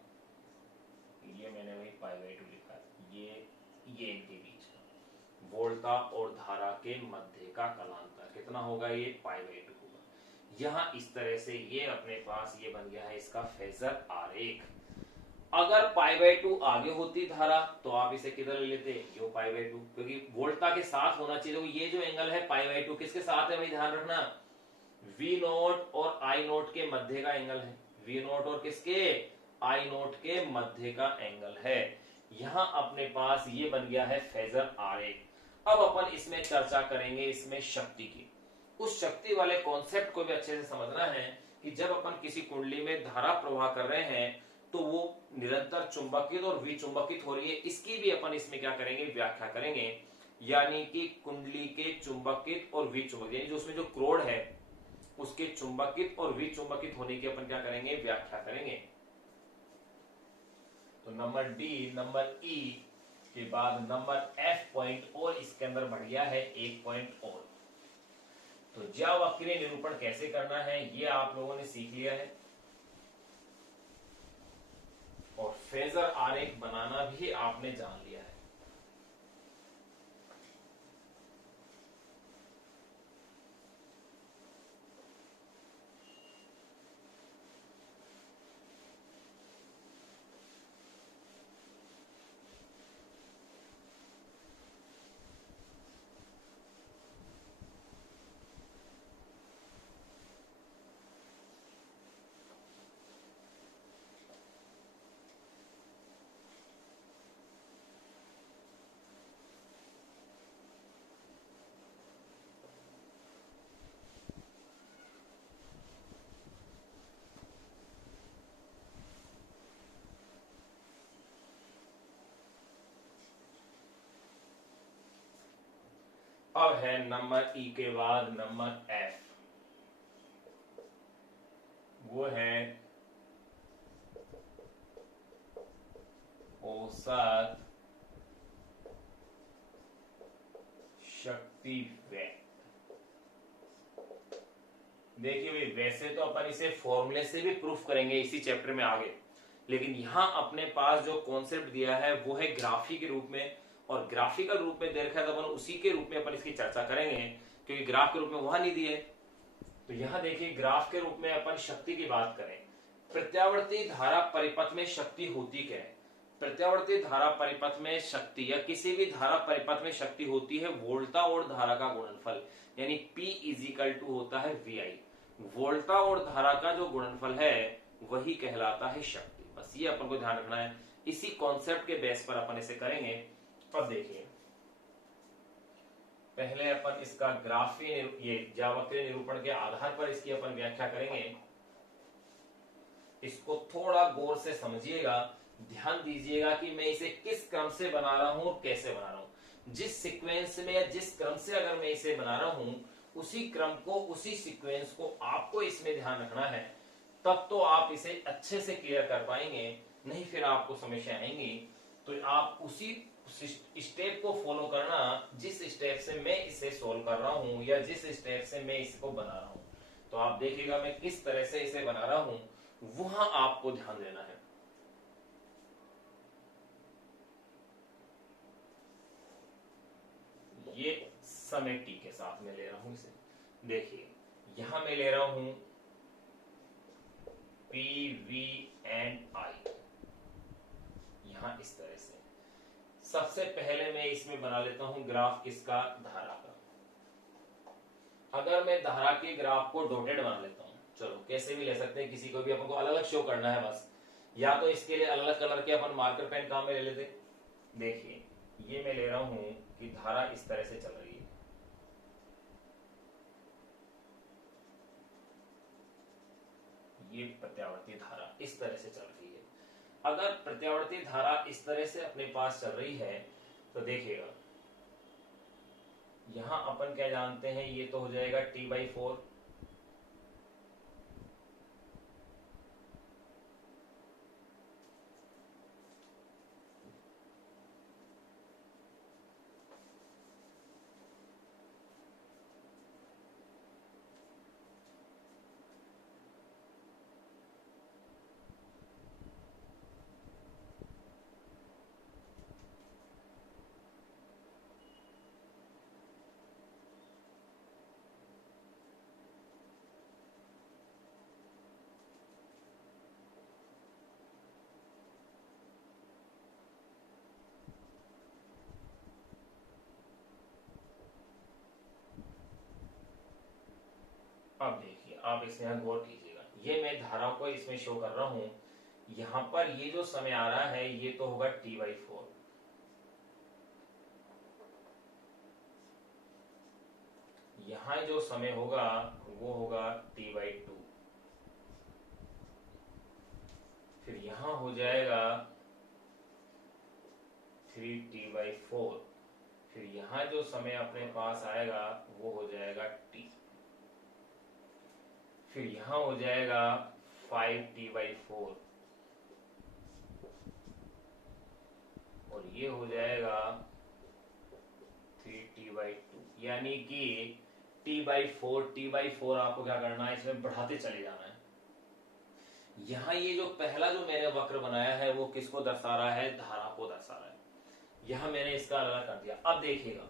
ये मैंने वही π/2 लिखा, ये इनके बीच का वोल्टा और धारा के मध्य का कलांतर कितना होगा, ये π/2 होगा। यहां इस तरह से ये अपने पास ये बन गया है इसका फेजर आरेख। अगर π/2 आगे होती धारा तो आप इसे किधर ले लेते, यो π/2, क्योंकि वोल्टा के साथ होना चाहिए। तो ये जो एंगल है π/2 किसके साथ है भाई, ध्यान रखना, V नोट और I नोट के मध्य का एंगल है। V नोट और किसके, I नोट के मध्य का एंगल है। यहां अपने पास ये बन गया है फेजर आरेख। अब अपन इसमें चर्चा करेंगे इसमें शक्ति की। उस शक्ति वाले कॉन्सेप्ट को भी अच्छे से समझना है कि जब अपन किसी कुंडली में धारा प्रवाह कर रहे हैं तो वो निरंतर चुंबकित और विचुंबकित हो रही है, इसकी भी अपन इसमें क्या करेंगे, व्याख्या करेंगे। यानी कि कुंडली के चुंबकित और विचुंबकित, यानी जो उसमें जो क्रोड है उसके चुंबकित और विचुंबकित होने की अपन क्या करेंगे, व्याख्या करेंगे। तो नंबर डी, नंबर ई के बाद नंबर एफ पॉइंट और इसके अंदर बढ़ गया है एक पॉइंट और। तो ज्यावक्रीय निरूपण कैसे करना है ये आप लोगों ने सीख लिया है, और फेजर आरेख बनाना भी आपने जान लिया है। अब है नंबर ई के बाद नंबर एफ, वो है औसत शक्ति व्यय। देखिए भाई, वैसे तो अपन इसे फॉर्मूले से भी प्रूफ करेंगे इसी चैप्टर में आगे, लेकिन यहां अपने पास जो कॉन्सेप्ट दिया है वो है ग्राफी के रूप में, और ग्राफिकल रूप में दे रखा है तो अपन उसी के रूप में अपन इसकी चर्चा करेंगे, क्योंकि ग्राफ के रूप में वहां नहीं दिए। तो यहां देखिए ग्राफ के रूप में अपन शक्ति की बात करें, प्रत्यावर्ती धारा परिपथ में शक्ति होती क्या है। प्रत्यावर्ती धारा परिपथ में शक्ति या किसी भी धारा परिपथ में शक्ति होती है वोल्टा और धारा का गुणनफल, यानी P = होता है VI। वोल्टा और धारा का जो गुणनफल है वही कहलाता है शक्ति। बस ये अपन को ध्यान रखना है, इसी कॉन्सेप्ट के बेस पर अपन इसे करेंगे। अब देखिए, पहले अपन इसका ग्राफीय ये ज्यावक्रीय निरूपण के आधार पर इसकी अपन व्याख्या करेंगे। इसको थोड़ा गौर से समझिएगा, ध्यान दीजिएगा कि मैं इसे किस क्रम से बना रहा हूं और कैसे बना रहा हूं। जिस सीक्वेंस में या जिस क्रम से अगर मैं इसे बना रहा हूं उसी क्रम को, उसी सीक्वेंस को आपको इसमें ध्यान रखना है, तब तो आप इसे अच्छे से क्लियर कर पाएंगे, नहीं फिर आपको समस्या आएंगी। तो आप उसी स्टेप को फॉलो करना जिस स्टेप से मैं इसे सोल्व कर रहा हूं या जिस स्टेप से मैं इसको बना रहा हूं। तो आप देखिएगा मैं किस तरह से इसे बना रहा हूं, वहां आपको ध्यान देना है। ये समय टी के साथ में ले रहा हूं इसे। देखिए यहां मैं ले रहा हूं पी वी एंड आई, यहां इस तरह से। सबसे पहले मैं इसमें बना लेता हूं ग्राफ किसका, धारा का। अगर मैं धारा के ग्राफ को डॉटेड बना लेता हूं, चलो कैसे भी ले सकते हैं, किसी को भी अपन को अलग अलग शो करना है बस, या तो इसके लिए अलग अलग कलर के अपन मार्कर पेन काम में ले लेते। देखिए ये मैं ले रहा हूं कि धारा इस तरह से चल रही है, ये प्रत्यावर्ती धारा इस तरह से चल रही है। अगर प्रत्यावर्ती धारा इस तरह से अपने पास चल रही है तो देखिएगा यहां अपन क्या जानते हैं, ये तो हो जाएगा T/4, अब देखिए आप इसमें यहां गौर कीजिएगा, ये मैं धाराओं को इसमें शो कर रहा हूं। यहां पर ये जो समय आ रहा है ये तो होगा T/4, यहां जो समय होगा वो होगा T/2, फिर यहां हो जाएगा 3T/4, फिर यहां जो समय अपने पास आएगा वो हो जाएगा T, फिर यहां हो जाएगा 5T/4, और ये हो जाएगा 3T/2, यानी कि T/4 आपको क्या करना है, इसमें बढ़ाते चले जाना है। यहां ये जो पहला जो मैंने वक्र बनाया है वो किसको दर्शा रहा है, धारा को दर्शा रहा है। यहां मैंने इसका अलग कर दिया। अब देखिएगा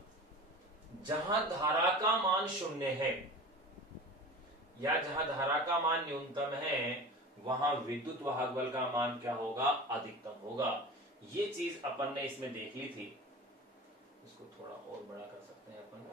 जहां धारा का मान 0 है या जहां धारा का मान न्यूनतम है वहां विद्युत वाहक बल का मान क्या होगा, अधिकतम होगा। ये चीज अपन ने इसमें देख ली थी, इसको थोड़ा और बड़ा कर सकते हैं अपन।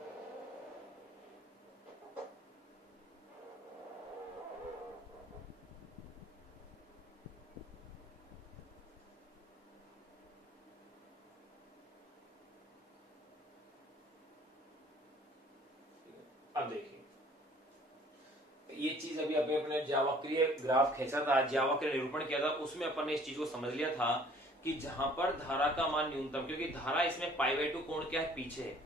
अब देखिए ये चीज अभी अपने ज्यावक्रीय ग्राफ खींचा था, ज्यावक्रीय निरूपण किया था, उसमें अपन ने इस चीज को समझ लिया था कि जहां पर धारा का मान न्यूनतम, क्योंकि धारा इसमें π/2 कोण क्या है, पीछे है,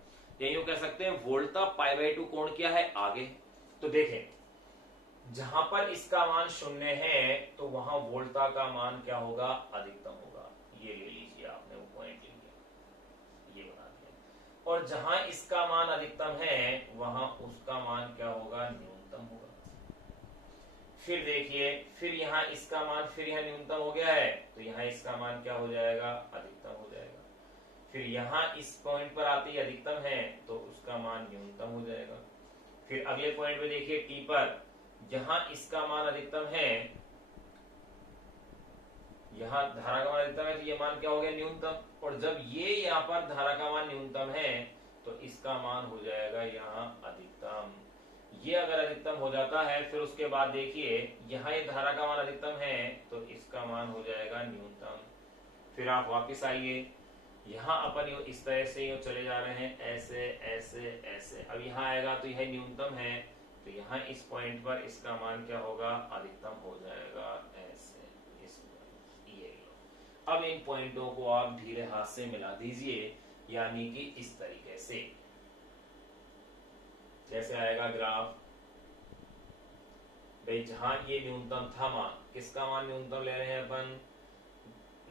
या यूं कह सकते हैं वोल्टा π/2 कोण क्या है, आगे। तो देखें जहां पर इसका मान 0 है तो वहां वोल्टा का मान क्या होगा, अधिकतम होगा। ये ले लीजिए आपने वो पॉइंट ले लिया, ये बना दिया। और जहां इसका मान अधिकतम है वहां उसका मान क्या होगा, न्यूनतम होगा। फिर देखिए फिर यहाँ इसका मान फिर यहाँ न्यूनतम हो गया है तो यहाँ इसका मान क्या हो जाएगा, अधिकतम हो जाएगा। फिर यहाँ इस पॉइंट पर आते ही अधिकतम है तो उसका मान न्यूनतम हो जाएगा। फिर अगले पॉइंट पे देखिए टी पर, जहां इसका मान अधिकतम है, यहाँ धारा का मान अधिकतम है तो ये मान क्या हो गया, न्यूनतम। और जब ये यहाँ पर धारा का मान न्यूनतम है तो इसका मान हो जाएगा यहाँ अधिकतम। ये अगर अधिकतम हो जाता है फिर उसके बाद देखिए यहाँ ये धारा का मान अधिकतम है तो इसका मान हो जाएगा न्यूनतम। फिर आप वापस आइए, यहाँ अपन यो इस तरह से यो चले जा रहे हैं, ऐसे ऐसे ऐसे। अब यहाँ आएगा तो यह न्यूनतम है तो यहाँ इस पॉइंट पर इसका मान क्या होगा, अधिकतम हो जाएगा, ऐसे इस ये लो। अब इन पॉइंटों को आप धीरे हाथ से मिला दीजिए, यानी कि इस तरीके से जैसे आएगा ग्राफ। भाई जहां ये न्यूनतम था मान, किसका मान न्यूनतम ले रहे हैं अपन,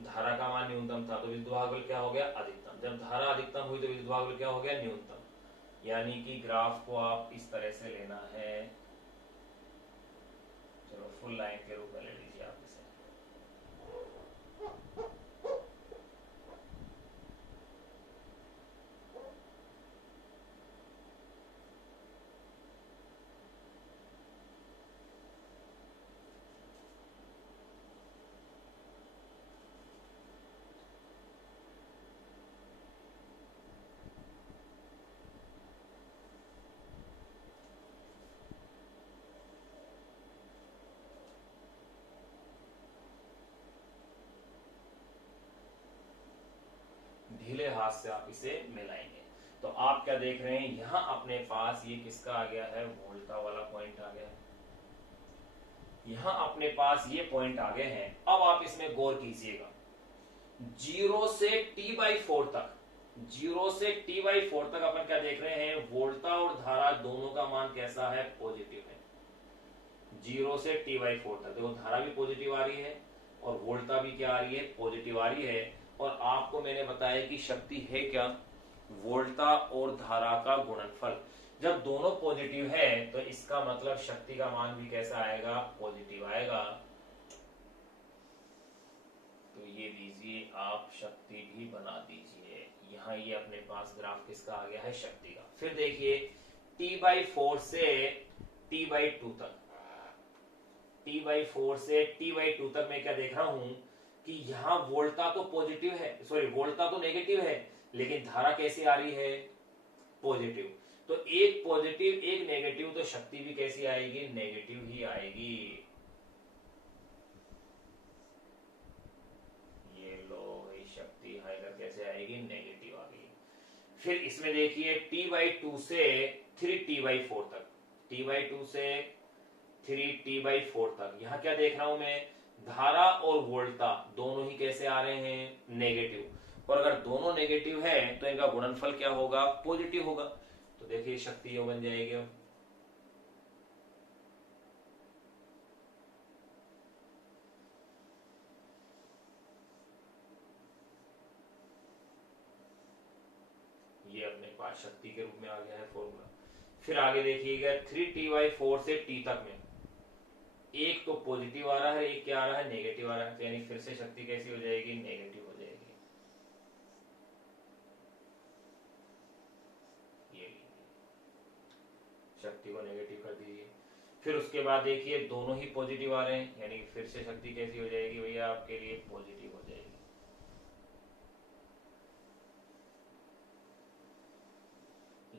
धारा का मान न्यूनतम था तो विद्युत वाहक बल क्या हो गया, अधिकतम। जब धारा अधिकतम हुई तो विद्युत वाहक बल क्या हो गया, न्यूनतम। यानी कि ग्राफ को आप इस तरह से लेना है, चलो फुल लाइन के रूप में ले लीजिए आप इसे। हाथ से आप इसे मिलाएंगे। तो आप क्या देख रहे हैं, यहां अपने पास ये किसका आ गया है, वोल्टा वाला पॉइंट आ गया है। यहां अपने पास ये पॉइंट आ गए हैं। अब आप इसमें गौर कीजिएगा, 0 से T/4 तक, 0 से T/4 तक अपन क्या देख रहे हैं, वोल्टा और धारा दोनों का मान कैसा है, पॉजिटिव है। 0 से T/4 तक देखो धारा भी पॉजिटिव आ रही है और वोल्टा भी क्या आ रही है, पॉजिटिव आ रही है। और आपको मैंने बताया कि शक्ति है क्या, वोल्टा और धारा का गुणनफल। जब दोनों पॉजिटिव है तो इसका मतलब शक्ति का मान भी कैसा आएगा, पॉजिटिव आएगा। तो ये दीजिए आप, शक्ति भी बना दीजिए। यहाँ ये अपने पास ग्राफ किसका आ गया है, शक्ति का। फिर देखिए T/4 से T/2 तक, T/4 से T/2 तक मैं क्या देख रहा हूं कि यहां वोल्टा तो पॉजिटिव है, सॉरी वोल्टा तो नेगेटिव है, लेकिन धारा कैसी आ रही है, पॉजिटिव। तो एक पॉजिटिव एक नेगेटिव, तो शक्ति भी कैसी आएगी, नेगेटिव ही आएगी। ये लो भाई, शक्ति हाइडर कैसे आएगी, नेगेटिव आ गई। फिर इसमें देखिए T/2 से 3T/4 तक, T/2 से 3T/4 तक, यहां क्या देख रहा हूं मैं, धारा और वोल्टा दोनों ही कैसे आ रहे हैं, नेगेटिव। और अगर दोनों नेगेटिव है तो इनका गुणनफल क्या होगा, पॉजिटिव होगा। तो देखिए शक्ति ये बन जाएगी। अब ये अपने पास शक्ति के रूप में आ गया है फॉर्मूला। फिर आगे देखिएगा 3T/4 से T तक में, एक तो पॉजिटिव आ रहा है, एक क्या आ रहा है, नेगेटिव आ रहा है। तो यानी फिर से शक्ति कैसी हो जाएगी, नेगेटिव हो जाएगी। ये शक्ति को नेगेटिव कर दीजिए। फिर उसके बाद देखिए दोनों ही पॉजिटिव आ रहे हैं, यानी फिर से शक्ति कैसी हो जाएगी भैया, आपके लिए पॉजिटिव हो जाएगी।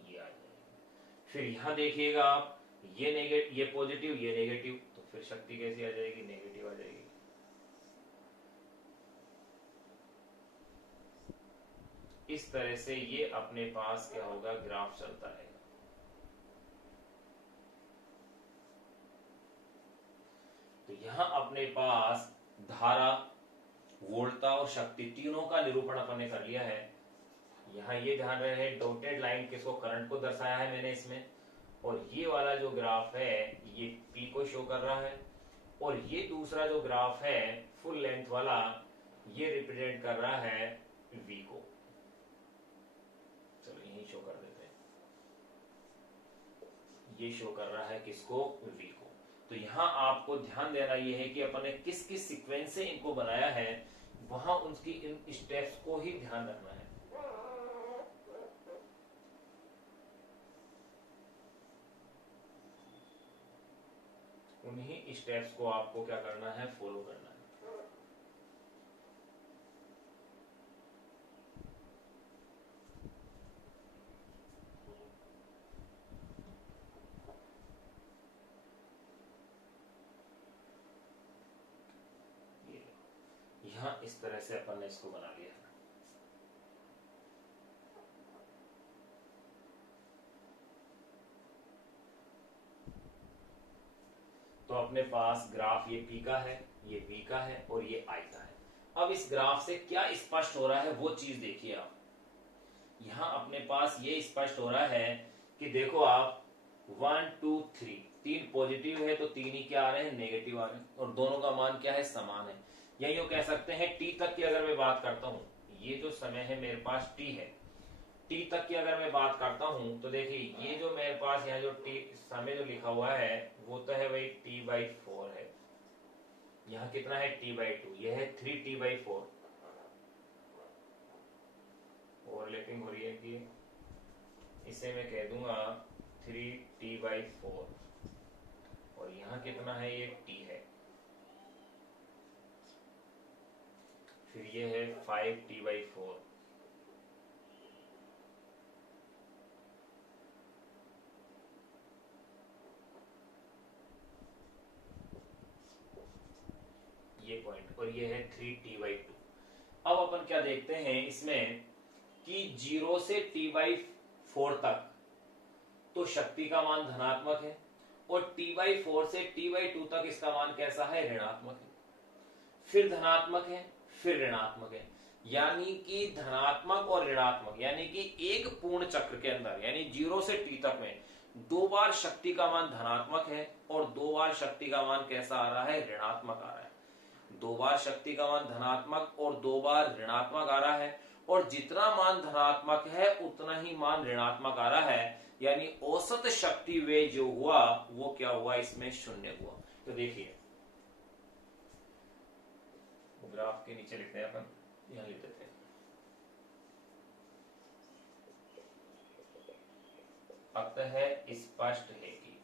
ये आ जाएगी। फिर यहां देखिएगा आप, ये नेगेटिव, ये पॉजिटिव, ये नेगेटिव, तो फिर शक्ति कैसी आ जाएगी, नेगेटिव आ जाएगी। इस तरह से ये अपने पास क्या होगा, ग्राफ चलता है। तो यहां अपने पास धारा, वोल्टा और शक्ति तीनों का निरूपण अपन ने कर लिया है। यहां ये ध्यान रहे, डॉटेड लाइन किसको, करंट को दर्शाया है मैंने इसमें। और ये वाला जो ग्राफ है ये P को शो कर रहा है, और ये दूसरा जो ग्राफ है फुल लेंथ वाला, ये रिप्रेजेंट कर रहा है V को। चलो यही शो कर देते हैं, ये शो कर रहा है किसको, V को। तो यहां आपको ध्यान देना यह है कि अपन ने किस किस सीक्वेंस से इनको बनाया है, वहां उनकी इन स्टेप्स को ही ध्यान रखना है। उन्हीं स्टेप्स को आपको क्या करना है, फॉलो करना है। यहां इस तरह से अपन ने इसको बना लिया है। तो अपने पास ग्राफ ये P का है, ये V का है और ये I का है। अब इस ग्राफ से क्या स्पष्ट हो रहा है वो चीज देखिए आप। यहां अपने पास ये स्पष्ट हो रहा है कि देखो आप 1 2 3, तीन पॉजिटिव है तो तीन ही क्या आ रहे हैं, नेगेटिव आ रहे हैं, और दोनों का मान क्या है, समान है। या यूं कह सकते हैं T तक की अगर मैं बात करता हूं, ये जो समय है मेरे पास T है, T तक की अगर मैं बात करता हूं तो देखिए ये जो मेरे पास यहाँ जो T समय जो लिखा हुआ है वो तो है भाई T/4 है। यहाँ कितना है, T/2, यह है 3T/4। ओवरलैपिंग हो रही है कि इसे मैं कह दूंगा 3T/4, और यहाँ कितना है, ये T है। फिर ये है 5T/4, ये पॉइंट, और ये है 3T/2। अब अपन क्या देखते हैं इसमें कि 0 से T/4 तक तो शक्ति का मान धनात्मक है और T/4 से T/2 तक इसका मान कैसा है, ऋणात्मक है, फिर धनात्मक है, फिर ऋणात्मक है। यानी कि धनात्मक और ऋणात्मक, यानी कि एक पूर्ण चक्र के अंदर यानी 0 से T तक में 2 बार शक्ति का मान धनात्मक है और 2 बार शक्ति का मान कैसा आ रहा है, ऋणात्मक आ रहा है। 2 बार शक्ति का मान धनात्मक और 2 बार ऋणात्मक आ रहा है, और जितना मान धनात्मक है उतना ही मान ऋणात्मक आ रहा है, यानी औसत शक्ति वे जो हुआ वो क्या हुआ, इसमें शून्य हुआ। तो देखिए ग्राफ के नीचे लिखते हैं अपन, यहां लिख देते हैं। अतः स्पष्ट है कि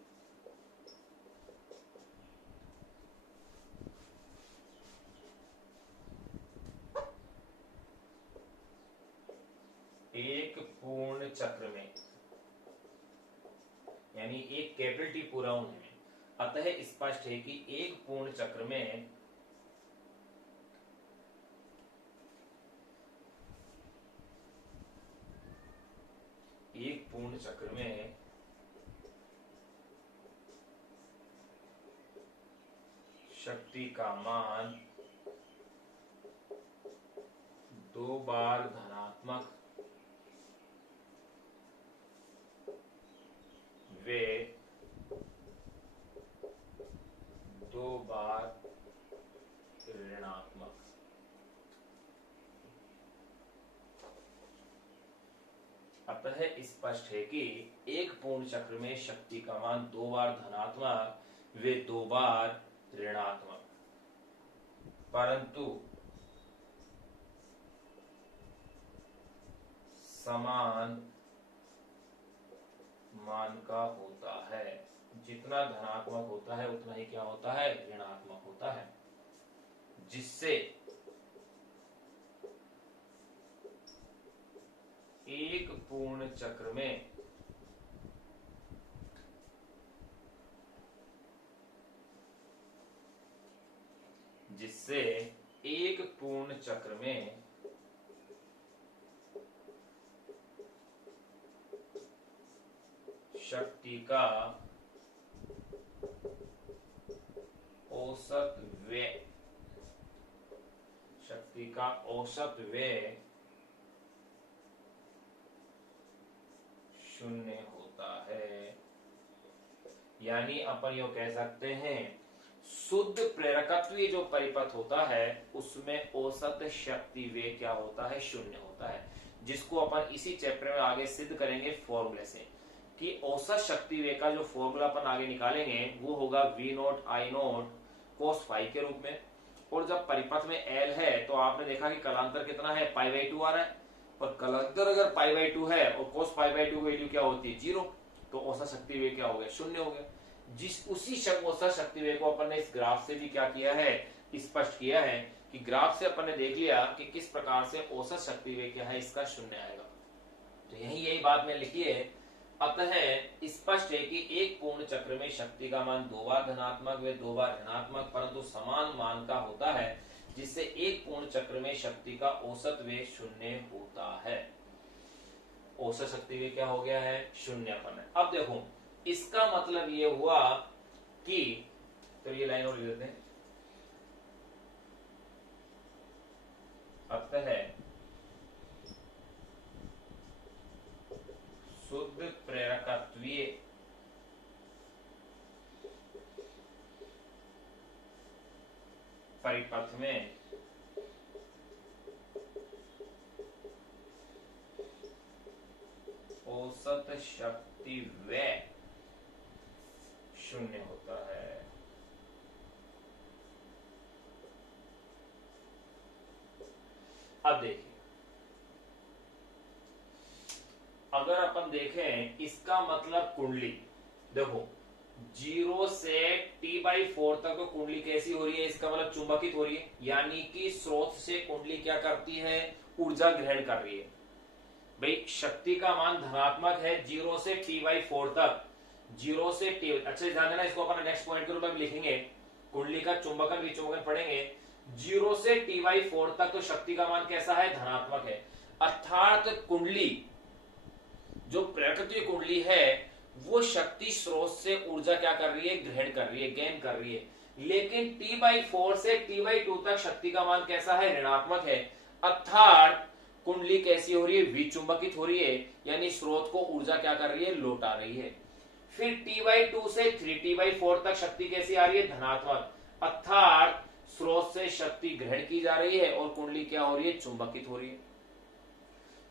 एक पूर्ण चक्र में यानी एक कैपिटल टी पूरा होने में, अतः स्पष्ट है कि एक पूर्ण चक्र में शक्ति का मान 2 बार धनात्मक वे 2 बार ऋणात्मक। अतः स्पष्ट है कि एक पूर्ण चक्र में शक्ति का मान 2 बार धनात्मक वे 2 बार ऋणात्मक, परंतु समान मान का होता है। जितना धनात्मक होता है उतना ही क्या होता है, ऋणात्मक होता है, जिससे एक पूर्ण चक्र में शक्ति का औसत व्यय शून्य होता है। यानी अपन यो कह सकते हैं शुद्ध प्रेरकत्वीय जो परिपथ होता है उसमें औसत शक्ति व्यय क्या होता है, शून्य होता है, जिसको अपन इसी चैप्टर में आगे सिद्ध करेंगे फॉर्मूले से कि औसत शक्ति व्यय का जो फॉर्मूला अपन आगे निकालेंगे वो होगा V0 I0 cos फाई के रूप में। और जब परिपथ में L है तो आपने देखा कि कलांतर कितना है, π/2 आ रहा है, और कलांतर अगर π/2 है और cos π/2 की वैल्यू क्या होती है, 0, तो औसत शक्ति व्यय क्या हो गया, शून्य हो गया। जिस उसी औसत शक्ति व्यय को अपन ने इस ग्राफ से भी क्या किया है, स्पष्ट किया है कि ग्राफ से अपन ने देख लिया कि किस प्रकार से औसत शक्ति व्यय क्या है, इसका शून्य आएगा। तो यही बात में लिखी है। अतः स्पष्ट है कि एक पूर्ण चक्र में शक्ति का मान 2 बार धनात्मक व 2 बार ऋणात्मक परंतु समान मान का होता है, जिससे एक पूर्ण चक्र में शक्ति का औसत व्यय शून्य होता है। औसत शक्ति व्यय क्या हो गया है, शून्य अपन है। अब देखो इसका मतलब ये हुआ कि, तो ये लाइन और लिख देते हैं, अतः शुद्ध प्रेरकत्वीय परिपथ में औसत शक्ति व्यय शून्य होता है। अब देखिए अगर अपन देखें इसका मतलब कुंडली देखो 0 से T/4 तक तो कुंडली कैसी हो रही है, इसका मतलब चुंबकित हो रही है, यानी कि स्रोत से कुंडली क्या करती है, ऊर्जा ग्रहण कर रही है। भाई शक्ति का मान धनात्मक है 0 से T/4 तक, 0 से T, अच्छा ध्यान देना, इसको अपन नेक्स्ट पॉइंट के रूप में लिखेंगे, कुंडली का चुंबकन विचुंबकन पढ़ेंगे। 0 से T/4 तक तो शक्ति का मान कैसा है, धनात्मक है। अर्थात कुंडली, जो प्राकृतिक कुंडली है वो शक्ति स्रोत से ऊर्जा क्या कर रही है, ग्रहण कर रही है, गेन कर रही है। लेकिन T/4 से T/2 तक शक्ति का मान कैसा है, ऋणात्मक है। अर्थात कुंडली कैसी हो रही है, विचुंबकित हो रही है, यानी स्रोत को ऊर्जा क्या कर रही है, लौटा रही है। फिर T/2 से 3T/4 तक शक्ति कैसी आ रही है, धनात्मक। अर्थात स्रोत से शक्ति ग्रहण की जा रही है और कुंडली क्या हो रही है, चुंबकित हो रही है।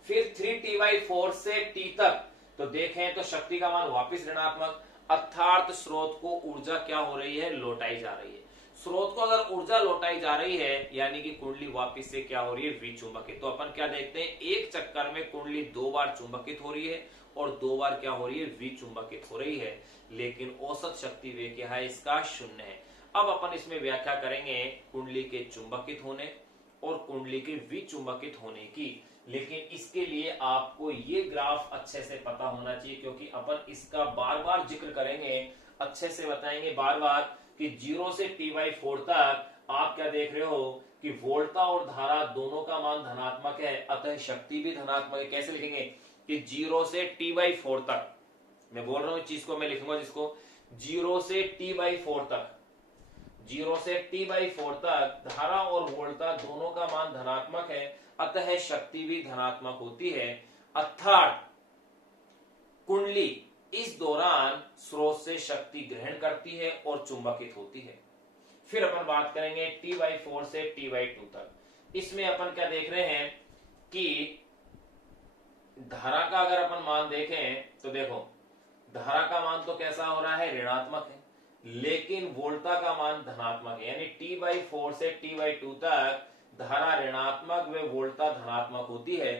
फिर 3T/4 से T तक तो देखें तो शक्ति का मान वापस ऋणात्मक, अर्थात स्रोत को ऊर्जा क्या हो रही है, लौटाई जा रही है। स्रोत को अगर ऊर्जा लौटाई जा रही है यानी कि कुंडली वापस से क्या हो रही है, विचुंबकित। तो अपन क्या देखते हैं, एक चक्कर में कुंडली 2 बार चुंबकित हो रही है और 2 बार क्या हो रही है, विचुंबकित हो रही है। लेकिन औसत शक्ति वे क्या है, इसका 0 है। अब अपन इसमें व्याख्या करेंगे कुंडली के चुंबकित होने और कुंडली के विचुंबकित होने की। लेकिन इसके लिए आपको ये ग्राफ अच्छे से पता होना चाहिए, क्योंकि अपन इसका बार बार जिक्र करेंगे, अच्छे से बताएंगे बार बार कि 0 से T/4 तक आप क्या देख रहे हो कि वोल्टा और धारा दोनों का मान धनात्मक है, अतः शक्ति भी धनात्मक है। कैसे लिखेंगे कि 0 से T/4 तक, मैं बोल रहा हूं इस चीज को मैं लिखूंगा जिसको 0 से T/4 तक, 0 से T/4 तक धारा और वोल्टा दोनों का मान धनात्मक है, अतः शक्ति भी धनात्मक होती है। अर्थात कुंडली इस दौरान स्रोत से शक्ति ग्रहण करती है और चुंबकित होती है। फिर अपन बात करेंगे T/4 से T/2 तक। इसमें अपन क्या देख रहे हैं कि धारा का अगर अपन मान देखें तो देखो धारा का मान तो कैसा हो रहा है, ऋणात्मक है, लेकिन वोल्टा का मान धनात्मक है। यानी T/4 से T/2 तक धारा ऋणात्मक व वोल्टा धनात्मक होती है,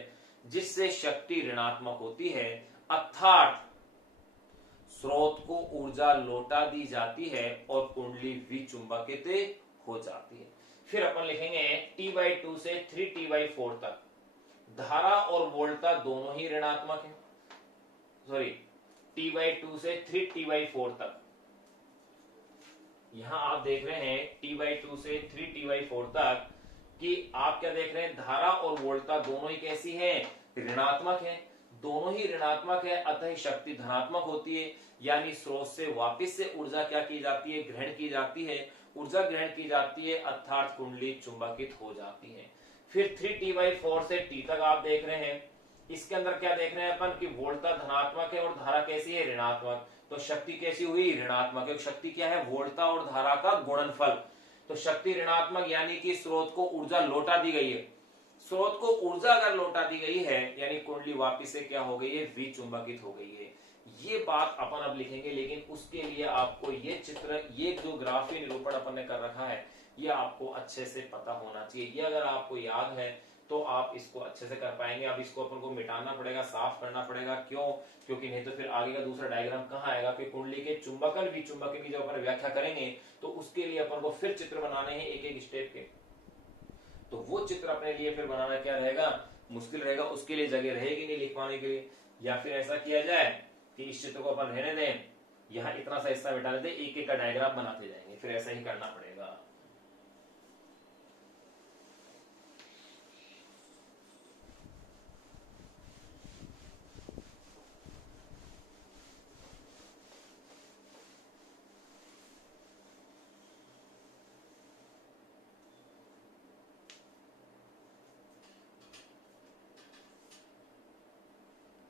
जिससे शक्ति ऋणात्मक होती है। अर्थात स्रोत को ऊर्जा लौटा दी जाती है और कुंडली विचुंबकित हो जाती है। फिर अपन लिखेंगे T/2 से 3T/4 तक धारा और वोल्टा दोनों ही ऋणात्मक है। सॉरी, T/2 से 3T/4 तक, यहां आप देख रहे हैं T/2 से 3T/4 तक कि आप क्या देख रहे हैं, धारा और वोल्टा दोनों ही कैसी हैं, ऋणात्मक है। दोनों ही ऋणात्मक है, अतः शक्ति धनात्मक होती है। यानी स्रोत से वापस से ऊर्जा क्या की जाती है, ग्रहण की जाती है, ऊर्जा ग्रहण की जाती है, अर्थात कुंडली चुंबकित हो जाती है। फिर 3T/4 से T तक आप देख रहे हैं, इसके अंदर क्या देख रहे हैं अपन कि वोल्टा धनात्मक है और धारा कैसी है, ऋणात्मक। तो शक्ति कैसी हुई, ऋणात्मक है। शक्ति क्या है, वोल्टा और धारा का गुणनफल। तो शक्ति ऋणात्मक यानी कि स्रोत को ऊर्जा लौटा दी गई है। स्रोत को ऊर्जा अगर लौटा दी गई है यानी कुंडली वापस से क्या हो गई है, विचुंबकित हो गई है। ये बात अपन अब लिखेंगे, लेकिन उसके लिए आपको ये चित्र, ये जो ग्राफी निरूपण अपन ने कर रखा है, ये आपको अच्छे से पता होना चाहिए। ये अगर आपको याद है तो आप इसको अच्छे से कर पाएंगे। अब इसको अपन को मिटाना पड़ेगा, साफ करना पड़ेगा। क्यों? क्योंकि नहीं तो फिर आगे का दूसरा डायग्राम कहाँ आएगा कि कुंडली के चुंबकन विचुंबकन की जब अपन व्याख्या करेंगे तो उसके लिए अपन को फिर चित्र बनाने हैं एक एक स्टेप के। तो वो चित्र अपने लिए फिर बनाना क्या रहेगा, मुश्किल रहेगा। उसके लिए जगह रहेगी नहीं लिखवाने के लिए। या फिर ऐसा किया जाए कि इस चित्र को अपन रहने दें, यहाँ इतना सा हिस्सा मिटा दें, एक एक का डायग्राम बनाते जाएंगे, फिर ऐसा ही करना पड़ेगा।